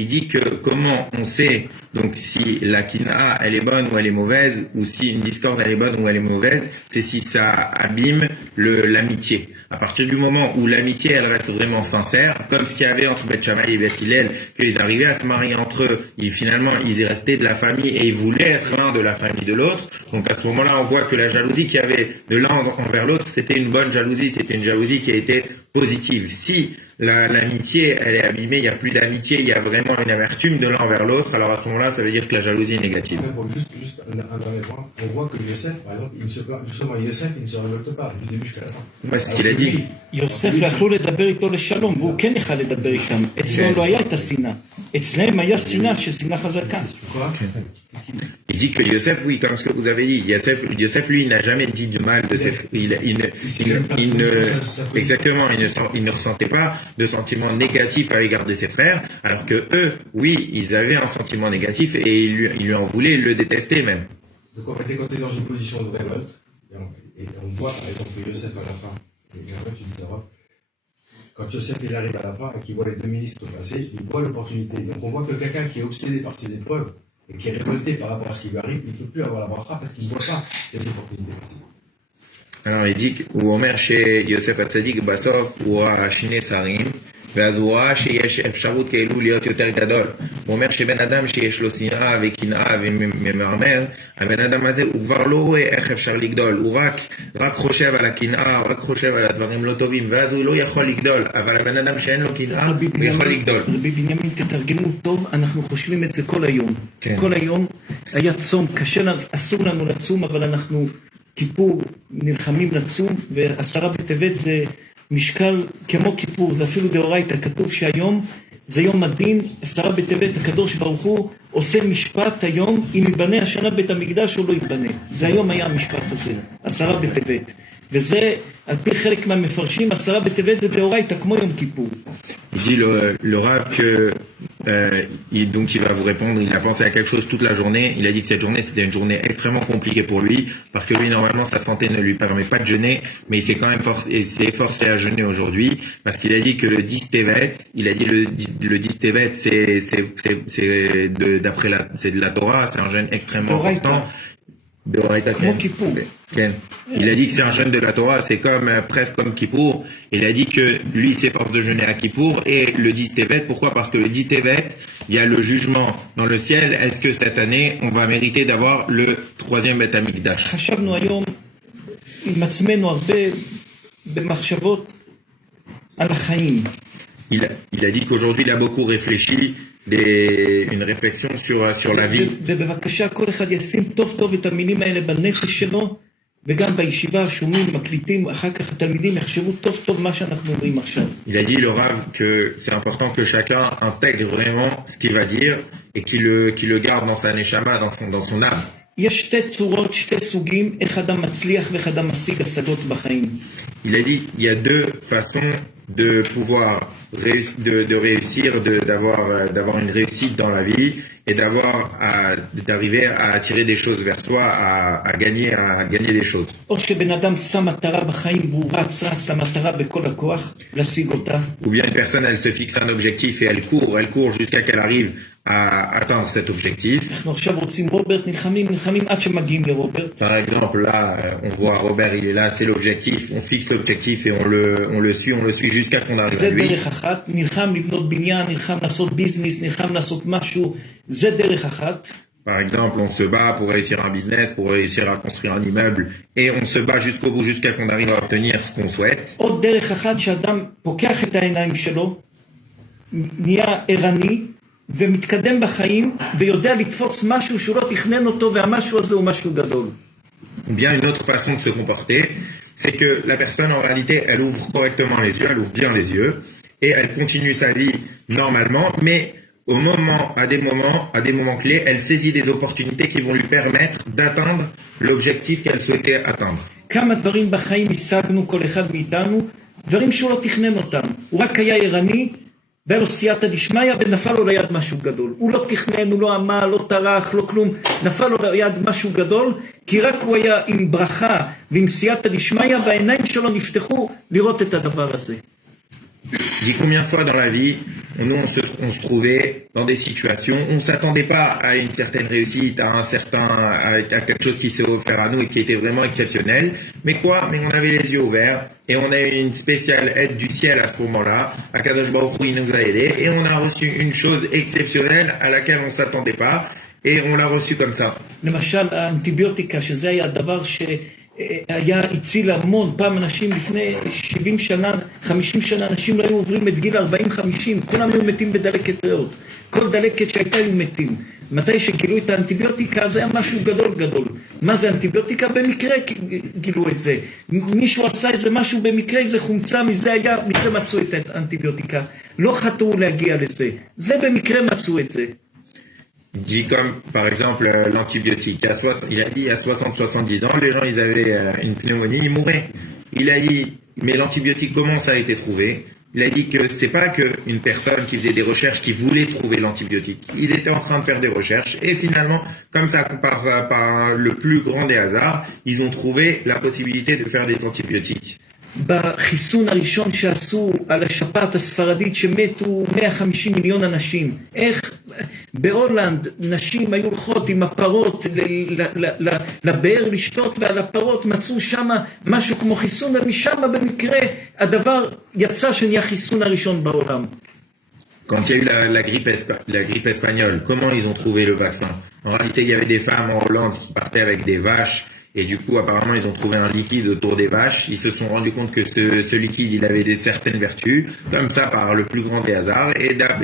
il dit que comment on sait donc si la kina elle est bonne ou elle est mauvaise, ou si une discorde elle est bonne ou elle est mauvaise, c'est si ça abîme l'amitié. À partir du moment où l'amitié elle reste vraiment sincère, comme ce qu'il y avait entre Bet Shammai et Bet Hillel, qu'ils arrivaient à se marier entre eux, et finalement ils y restaient de la famille et ils voulaient être l'un de la famille de l'autre. Donc à ce moment-là on voit que la jalousie qu'il y avait de l'un envers l'autre, c'était une bonne jalousie, c'était une jalousie qui a été positive. Si l'amitié, elle est abîmée, il n'y a plus d'amitié, il y a vraiment une amertume de l'un envers l'autre, alors à ce moment-là, ça veut dire que la jalousie est négative. Juste un dernier point, on voit que Yosef, par exemple, justement, Yosef, il ne se révolte pas du début jusqu'à la fin. Ouais, c'est ce qu'il a dit. יוסף יכלו לדבר איתו לשלום, והוא כן יכל לדבר איתם. אצלו לא היה את השנאה. אצלם היה שנאה ששנאה חזקה. Il dit que Yosef, oui, comme ce que vous avez dit, Yosef lui, il n'a jamais dit du mal de ses frères. Exactement, il ne ressentait pas de sentiment négatif à l'égard de ses frères, alors que eux, oui, ils avaient un sentiment négatif et ils lui en voulaient, ils le détestaient même. Donc en fait, quand tu es dans une position de révolte, et on voit par exemple que Yosef à la fin, et après tu dis ça va, quand Yosef il arrive à la fin et qu'il voit les deux ministres passer, il voit l'opportunité. Donc on voit que quelqu'un qui est obsédé par ses épreuves et qui est révolté par rapport à ce qui lui arrive, il ne peut plus avoir la bracha parce qu'il ne voit pas les opportunités passer. Alors il dit, הוא אומר שיוסף הצדיק בסוף הוא ראה שני שרים, ואז הוא ראה שיש אפשרות כאילו להיות יותר גדול. הוא אומר שבן אדם שיש לו שנאה וקנאה וממרמר, הבן אדם הזה הוא כבר לא רואה איך אפשר לגדול, הוא רק חושב על הקנאה, רק חושב על הדברים לא טובים, ואז הוא לא יכול לגדול, אבל הבן אדם שאין לו קנאה, הוא יכול לגדול. רבי בנימין, תתרגמו טוב, אנחנו חושבים את זה כל היום. כל היום היה צום, קשה, אסור לנו לצום, אבל אנחנו כיפור נלחמים לצום, ועשרה בטבת זה משקל כמו כיפור, זה אפילו דאורייתא, כתוב שהיום זה יום הדין, עשרה בטבת, הקדוש ברוך הוא עושה משפט היום, אם ייבנה השנה בית המקדש או לא ייבנה. זה היום היה המשפט הזה, עשרה בטבת. וזה, על פי חלק מהמפרשים, עשרה בטבת זה דאורייתא, כמו יום כיפור. Il dit le Rav que donc il va vous répondre, il a pensé à quelque chose toute la journée, il a dit que cette journée c'était une journée extrêmement compliquée pour lui, parce que lui normalement sa santé ne lui permet pas de jeûner, mais il s'est quand même forcé à jeûner aujourd'hui, parce qu'il a dit que le 10 Tevet, il a dit le 10 Tevet c'est de la Torah, c'est un jeûne extrêmement important. Il a dit que c'est un jeûne de la Torah, c'est presque comme Kippour. Il a dit que lui s'efforce de jeûner à Kippour et le 10 Tevet. Pourquoi? Parce que le 10 Tevet, il y a le jugement dans le ciel. Est-ce que cette année, on va mériter d'avoir le troisième Beth Amikdash? חשבנו היום עם עצמנו הרבה במחשבות על החיים. Il a dit qu'aujourd'hui, il a beaucoup réfléchi, une réflexion sur la vie. ובבקשה, כל אחד ישים טוב טוב את המילים האלה בנפש שלו, וגם בישיבה שומעים, מקליטים, אחר כך התלמידים יחשבו טוב טוב מה שאנחנו אומרים עכשיו. Il a dit, le Rav, que c'est important que chacun intègre vraiment ce qu'il va dire et qu'il le garde dans sa neshama, dans son âme. יש שתי צורות, שתי סוגים, איך אדם מצליח ואיך אדם משיג השגות בחיים. Il a dit, il y a deux façons de pouvoir réussir, d'avoir une réussite dans la vie et d'arriver à attirer des choses vers soi, à gagner des choses. או שבן אדם שם מטרה בחיים והוא רץ למטרה בכל הכוח להשיג אותה. Ou bien une personne, elle se fixe un objectif et elle court jusqu'à qu'elle arrive à atteindre cet objectif. אנחנו עכשיו רוצים רוברט, נלחמים עד שמגיעים לרוברט. Par exemple, là, on voit Robert, il est là, c'est l'objectif, on fixe l'objectif et on le suit jusqu'à qu'on arrive à lui. זה דרך אחת, נלחם לבנות בניין, נלחם לעשות ביזנס, נלחם לעשות משהו, זה דרך אחת. Par exemple, on se bat pour réussir un business, pour réussir à construire un immeuble, et on se bat jusqu'au bout, jusqu'à qu'on arrive à obtenir ce qu'on souhaite. עוד דרך אחת שאדם פוקח את העיניים שלו, נהיה ערני ומתקדם בחיים ויודע לתפוס משהו שהוא לא תכנן אותו והמשהו הזה הוא משהו גדול. Ou bien une autre façon de se comporter, c'est que la personne en réalité, elle ouvre correctement les yeux, elle ouvre bien les yeux, et elle continue sa vie normalement, mais à des moments clés, elle saisit des opportunités qui vont lui permettre d'atteindre l'objectif qu'elle souhaitait atteindre. כמה דברים בחיים השגנו כל אחד מאיתנו, דברים שהוא לא תכנן אותם. הוא רק היה ערני, והיה לו סייעתא דשמיא ונפל לו ליד משהו גדול. הוא לא תכנן, הוא לא עמל, לא טרח, לא כלום. נפל לו ליד משהו גדול, כי רק הוא היה עם ברכה ועם סייעתא דשמיא, והעיניים שלו נפתחו לראות את הדבר הזה. Dis combien de fois dans la vie, nous on se trouvait dans des situations, on s'attendait pas à une certaine réussite, à quelque chose qui s'est offert à nous et qui était vraiment exceptionnel. Mais on avait les yeux ouverts et on a eu une spéciale aide du ciel à ce moment-là. Akadosh Baruch Hu, il nous a aidés et on a reçu une chose exceptionnelle à laquelle on s'attendait pas et on l'a reçu comme ça. למשל, האנטיביוטיקה, שזה היה הדבר היה הציל המון. פעם אנשים לפני 70 שנה, 50 שנה, אנשים לא היו עוברים את גיל 40-50, כולם היו מתים בדלקת ריאות. כל דלקת שהייתה היו מתים. מתי שגילו את האנטיביוטיקה, זה היה משהו גדול גדול. מה זה אנטיביוטיקה? במקרה גילו את זה. מישהו עשה איזה משהו במקרה, איזה חומצה, מזה מצאו את האנטיביוטיקה. לא חתרו להגיע לזה. זה במקרה מצאו את זה. Il dit comme, par exemple, l'antibiotique. Il a dit, il y a 60-70 ans, les gens, ils avaient une pneumonie, ils mouraient. Il a dit, mais l'antibiotique, comment ça a été trouvé? Il a dit que c'est pas qu'une personne qui faisait des recherches qui voulait trouver l'antibiotique. Ils étaient en train de faire des recherches et finalement, comme ça, par le plus grand des hasards, ils ont trouvé la possibilité de faire des antibiotiques. בחיסון הראשון שעשו על השפעת הספרדית שמתו 150 מיליון אנשים, איך בהולנד נשים היו הולכות עם הפרות לבאר לשתות, ועל הפרות מצאו שם משהו כמו חיסון, ומשם במקרה הדבר יצא שנהיה חיסון הראשון בעולם. Quand il y a eu la grippe espagnole, comment ils ont trouvé le vaccin? En réalité, il y avait des femmes en Hollande qui partaient avec des vaches. Et du coup, apparemment, ils ont trouvé un liquide autour des vaches. Ils se sont rendus compte que ce liquide, il avait certaines vertus, comme ça, par le plus grand des hasards.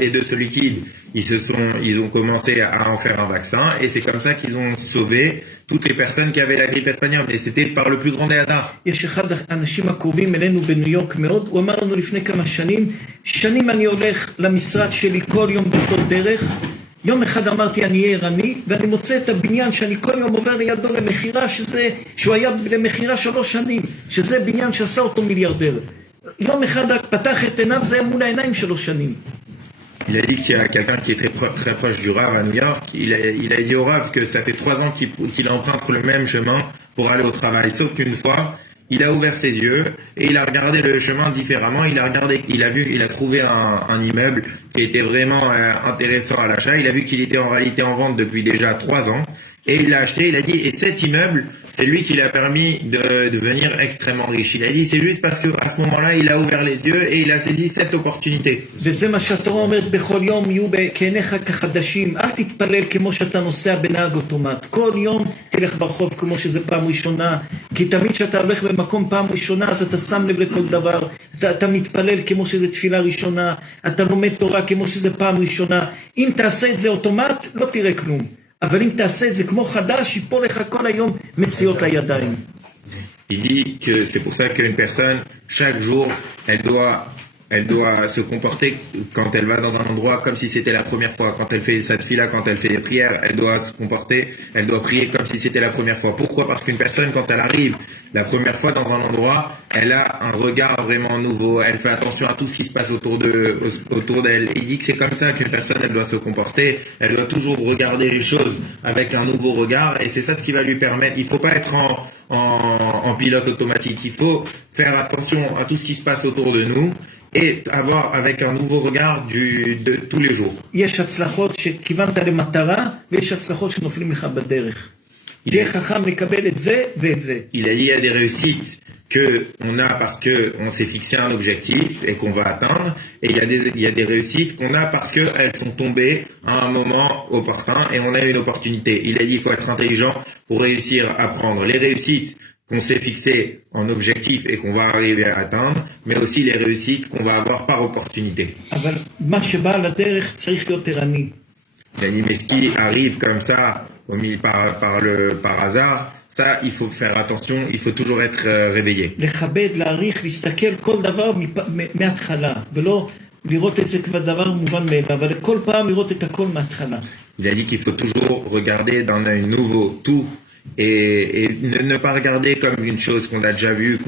Et de ce liquide, ils ont commencé à en faire un vaccin. Et c'est comme ça qu'ils ont sauvé toutes les personnes qui avaient la grippe espagnole. Et c'était par le plus grand des hasards. יש אחד האנשים הקרובים אלינו בניו יורק מאוד, הוא אמר לנו לפני כמה שנים אני הולך למשרד שלי כל יום באותו דרך. יום אחד אמרתי אני אהיה ערני, ואני מוצא את הבניין שאני כל יום עובר לידו למחירה, שהוא היה למחירה 3 שנים, שזה בניין שעשה אותו מיליארדר. יום אחד פתח את עיניו, זה היה מול העיניים 3 שנים. Il a dit qu'il y a quelqu'un qui est très proche du Rav à New York. Il a dit au Rav que ça fait 3 ans qu'il emprunte le même chemin pour aller au travail. Sauf qu'une fois, il a ouvert ses yeux et il a regardé le chemin différemment. Il a trouvé un immeuble qui était vraiment intéressant à l'achat. Il a vu qu'il était en réalité en vente depuis déjà 3 ans. Et il l'a acheté, il a dit, et cet immeuble, c'est lui qui lui a permis de devenir extrêmement riche. Il a dit, c'est juste parce qu'à ce moment-là, il a ouvert les yeux et il a saisi cette opportunité. וזה מה שהתורה אומרת, בכל יום יהיו כעיניך כחדשים. אל תתפלל כמו שאתה נוסע בנהג אוטומט. כל יום תלך ברחוב כמו שזה פעם ראשונה. כי תמיד כשאתה הולך במקום פעם ראשונה, אז אתה שם לב לכל דבר. אתה מתפלל כמו שזה תפילה ראשונה. אתה לומד תורה כמו שזה פעם ראשונה. אם תעשה את זה אוטומט, לא תראה כלום. אבל אם תעשה את זה כמו חדש, ייפול לך כל היום מציאות לידיים. Il dit que c'est pour ça qu'une personne, chaque jour, elle doit se comporter quand elle va dans un endroit comme si c'était la première fois. Quand elle fait sa tefila, quand elle fait des prières, elle doit se comporter, elle doit prier comme si c'était la première fois. Pourquoi? Parce qu'une personne, quand elle arrive la première fois dans un endroit, elle a un regard vraiment nouveau. Elle fait attention à tout ce qui se passe autour d'elle. Il dit que c'est comme ça qu'une personne, elle doit se comporter. Elle doit toujours regarder les choses avec un nouveau regard. Et c'est ça ce qui va lui permettre. Il ne faut pas être en pilote automatique. Il faut faire attention à tout ce qui se passe autour de nous et avoir avec un nouveau regard de tous les jours. יש הצלחות שכיוונת למטרה ויש הצלחות שנופלים לך בדרך. תהיה חכם לקבל את זה ואת זה. Il a dit, il y a des réussites qu'on a parce qu'on s'est fixé un objectif et qu'on va atteindre, et il y a des réussites qu'on a parce qu'elles sont tombées à un moment opportun et on a une opportunité. Il a dit qu'il faut être intelligent pour réussir à prendre les réussites qu'on s'est fixées en objectif et qu'on va arriver à atteindre, mais aussi les réussites qu'on va avoir par opportunité. אבל מה שבא על הדרך צריך להיות ערני. Il a dit, mais ce qui arrive comme ça, par hasard, ça, il faut faire attention, il faut toujours être réveillé. לכבד, להעריך, להסתכל כל דבר מההתחלה, ולא לראות את זה כבר דבר מובן מאליו, אבל כל פעם לראות את הכל מההתחלה. Il a dit qu'il faut toujours regarder d'un œil nouveau tout et ne pas regarder comme une chose qu'on a déjà vue,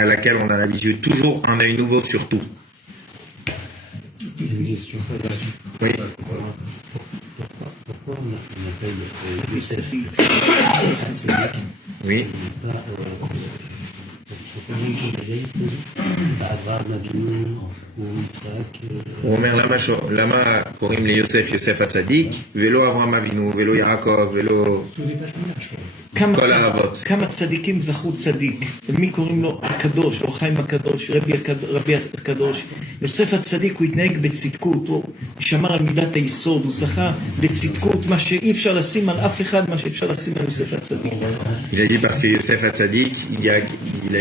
à laquelle on a l'habitude, toujours un œil nouveau sur tout. Une question. Oui. Pourquoi on appelle Youssef Oui. הוא אומר למה קוראים ליוסף יוסף הצדיק ולא אברהם אבינו ולא יעקב ולא כל האבות. כמה צדיקים זכו צדיק, ומי קוראים לו הקדוש, או חיים הקדוש, רבי הקדוש. יוסף הצדיק הוא התנהג בצדקות, הוא שמר על מידת היסוד, הוא זכה בצדקות, מה שאי אפשר לשים על אף אחד, מה שאפשר לשים על יוסף הצדיק. Il a dit parce que Yosef Hatzadik, il a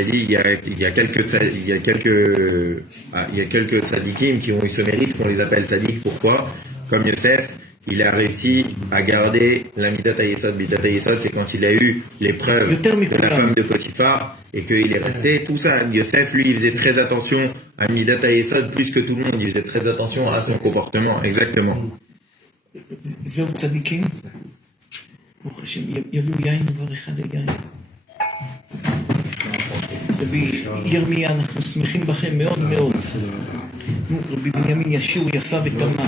dit il y a quelques tzadikim qui ont eu ce mérite qu'on les appelle tzadik. Pourquoi? Comme Yosef, il a réussi à garder la Midat HaYesod. Midat HaYesod, c'est quand il a eu l'épreuve de la femme de Potiphar et qu'il est resté. Tout ça, Yosef, lui, il faisait très attention à Midat HaYesod plus que tout le monde. Il faisait très attention à son comportement. Exactement. זהו צדיקים? ברוך השם, יביאו יין וברך על היין. רבי ירמיה, אנחנו שמחים בכם מאוד מאוד. רבי בנימין ישיר יפה ותמה.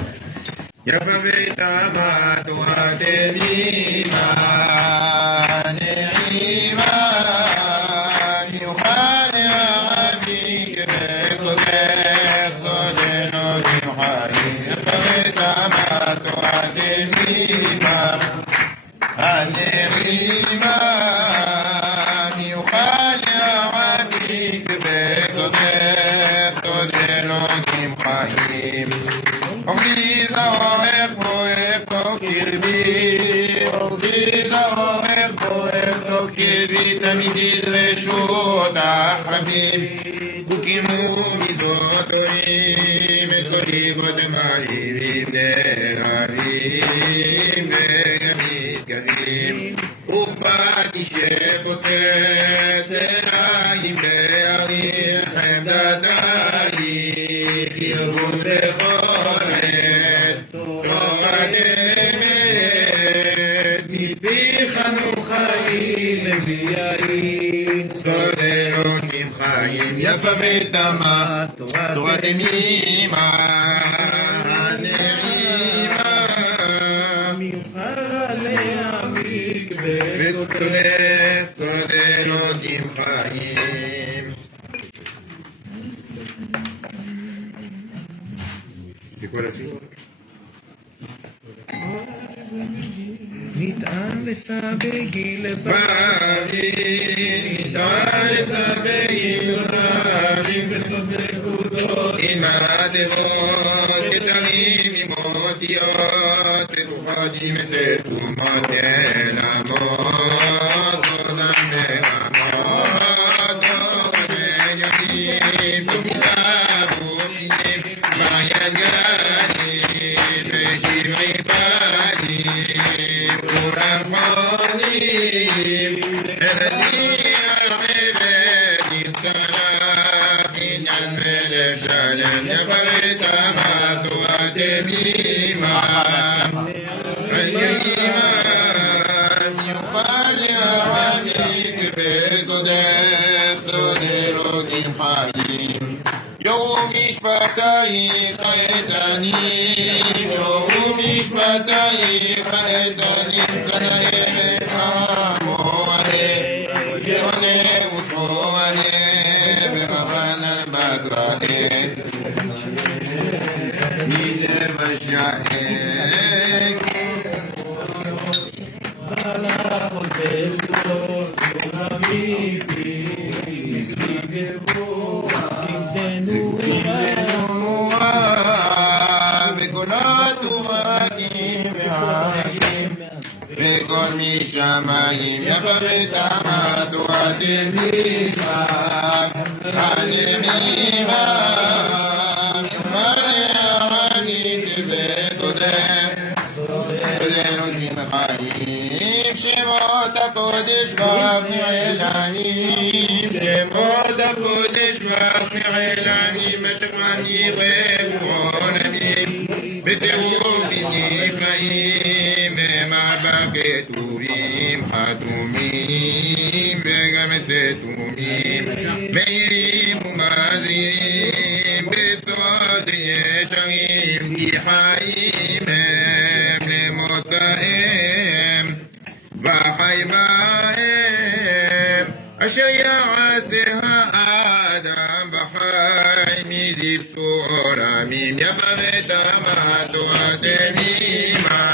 יפה ותמה תורתני נעימה יוכל להעמיק בסודך סודנו נמחיים יפה ותמה תורתני הנעימה יוכל להעמיק בסודך סודנו נמחיים אורלי זרמך בועך תוך קרבי אורלי זרמך בועך תוך קרבי תמיד ידרשו אותך רבים חוקים ומידות עולים את כל ליבות מעליבים נהרים ומתגרים וכבר תשב פוצץ עיניים בעריך עמדתייך ירבון בכל עת תורת אמת מפיך אנו חיים נביאים סוד אלוקים חיים יפה ותמה תורת אמימה הנעימה מיוחד להעמיק בסודך סוד אלוקים חיים. C'est quoi la suite? נטען לסבגיל באוויר, ניתן לסבגיל באוויר בסוד נקודות עם התיבות, כתמים עם אותיות פתוחים אצל תרומות נעלמות אותם נעלמות אורן ימים תומידה בוכים ביגנים ושבעי פנים כולם חונים ילדים הרחבת נרצלה בניין מלך שלם יפרט אמת תורת אמימה ונעימה יוכל להעסיק בסודך סוד אלוקים חיים יום משפטייך איתנים יום משפטייך איתנים כנראה מועלה יונה ושמואלה ורבן על בגרדה מזה ושעק הלכות בסוד ורבי וכל משמיים יפת המתורת מימה הנמימה יומני כבסודר אלוקים חיים שמות הקודש והפעלנים שמות הקודש והפעלנים ושכמני ובעולמים בתיאורים נפלאים ומאבק כתובים חתומים וגם סתומים מאירים ומזהירים בסוד ישרים כי חיים הם למוצאיהם וחי בהם אשר יעשה האדם בחי מזבצו עולמים יפת המתורת מימה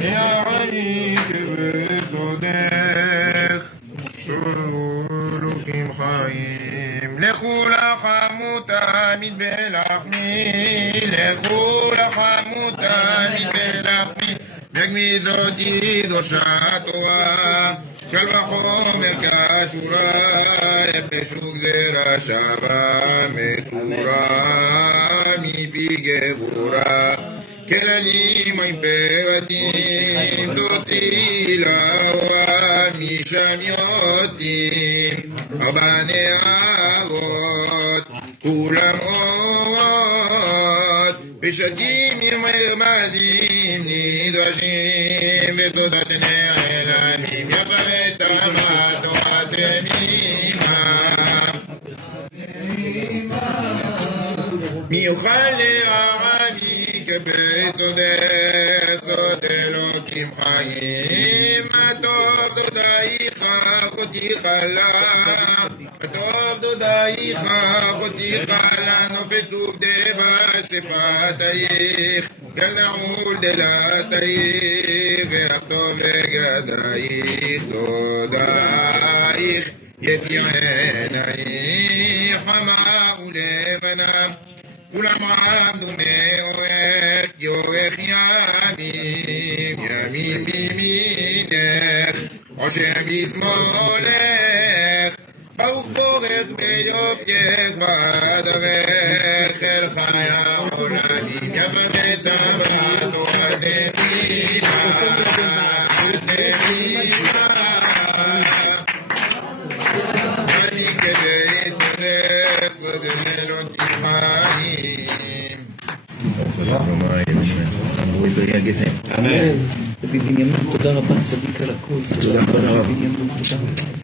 יעני כבסודך אלוקים חיים לכו לחמו תמיד בלחמי לכו לחמו תמיד בלחמי בגמידותי קדושה תורה קל וחומר כשורה יפשו גזירה שווה מסורה מפי גבורה כללים אימפרטים תוציא להורה משם יוצאים ארבע נערות כולם אורות בשדים מרמזים נדרשים ותודת נעלמים יפת המתורת מימה מי יוכל לערבי כבסודך סוד אלוקים חיים הטוב דודאיך אחותי חלה הטוב דודאיך אחותי חלה נופץ ובדבה שפתייך כל נעול דלתייך והטוב לגדייך דודאיך יפי עינייך חמה ולבנה כולם עבדו מאורך יורך ימים ימים מימינך עושר משמאלך ברוך בורך ביופייך בדברך אל חי העולמים יפת המתורת מימה אני כבסודך סוד אלוקים חיים אמן. רבי בנימין, תודה רבה, צדיק על הכל. תודה רבה. רבי בנימין, תודה.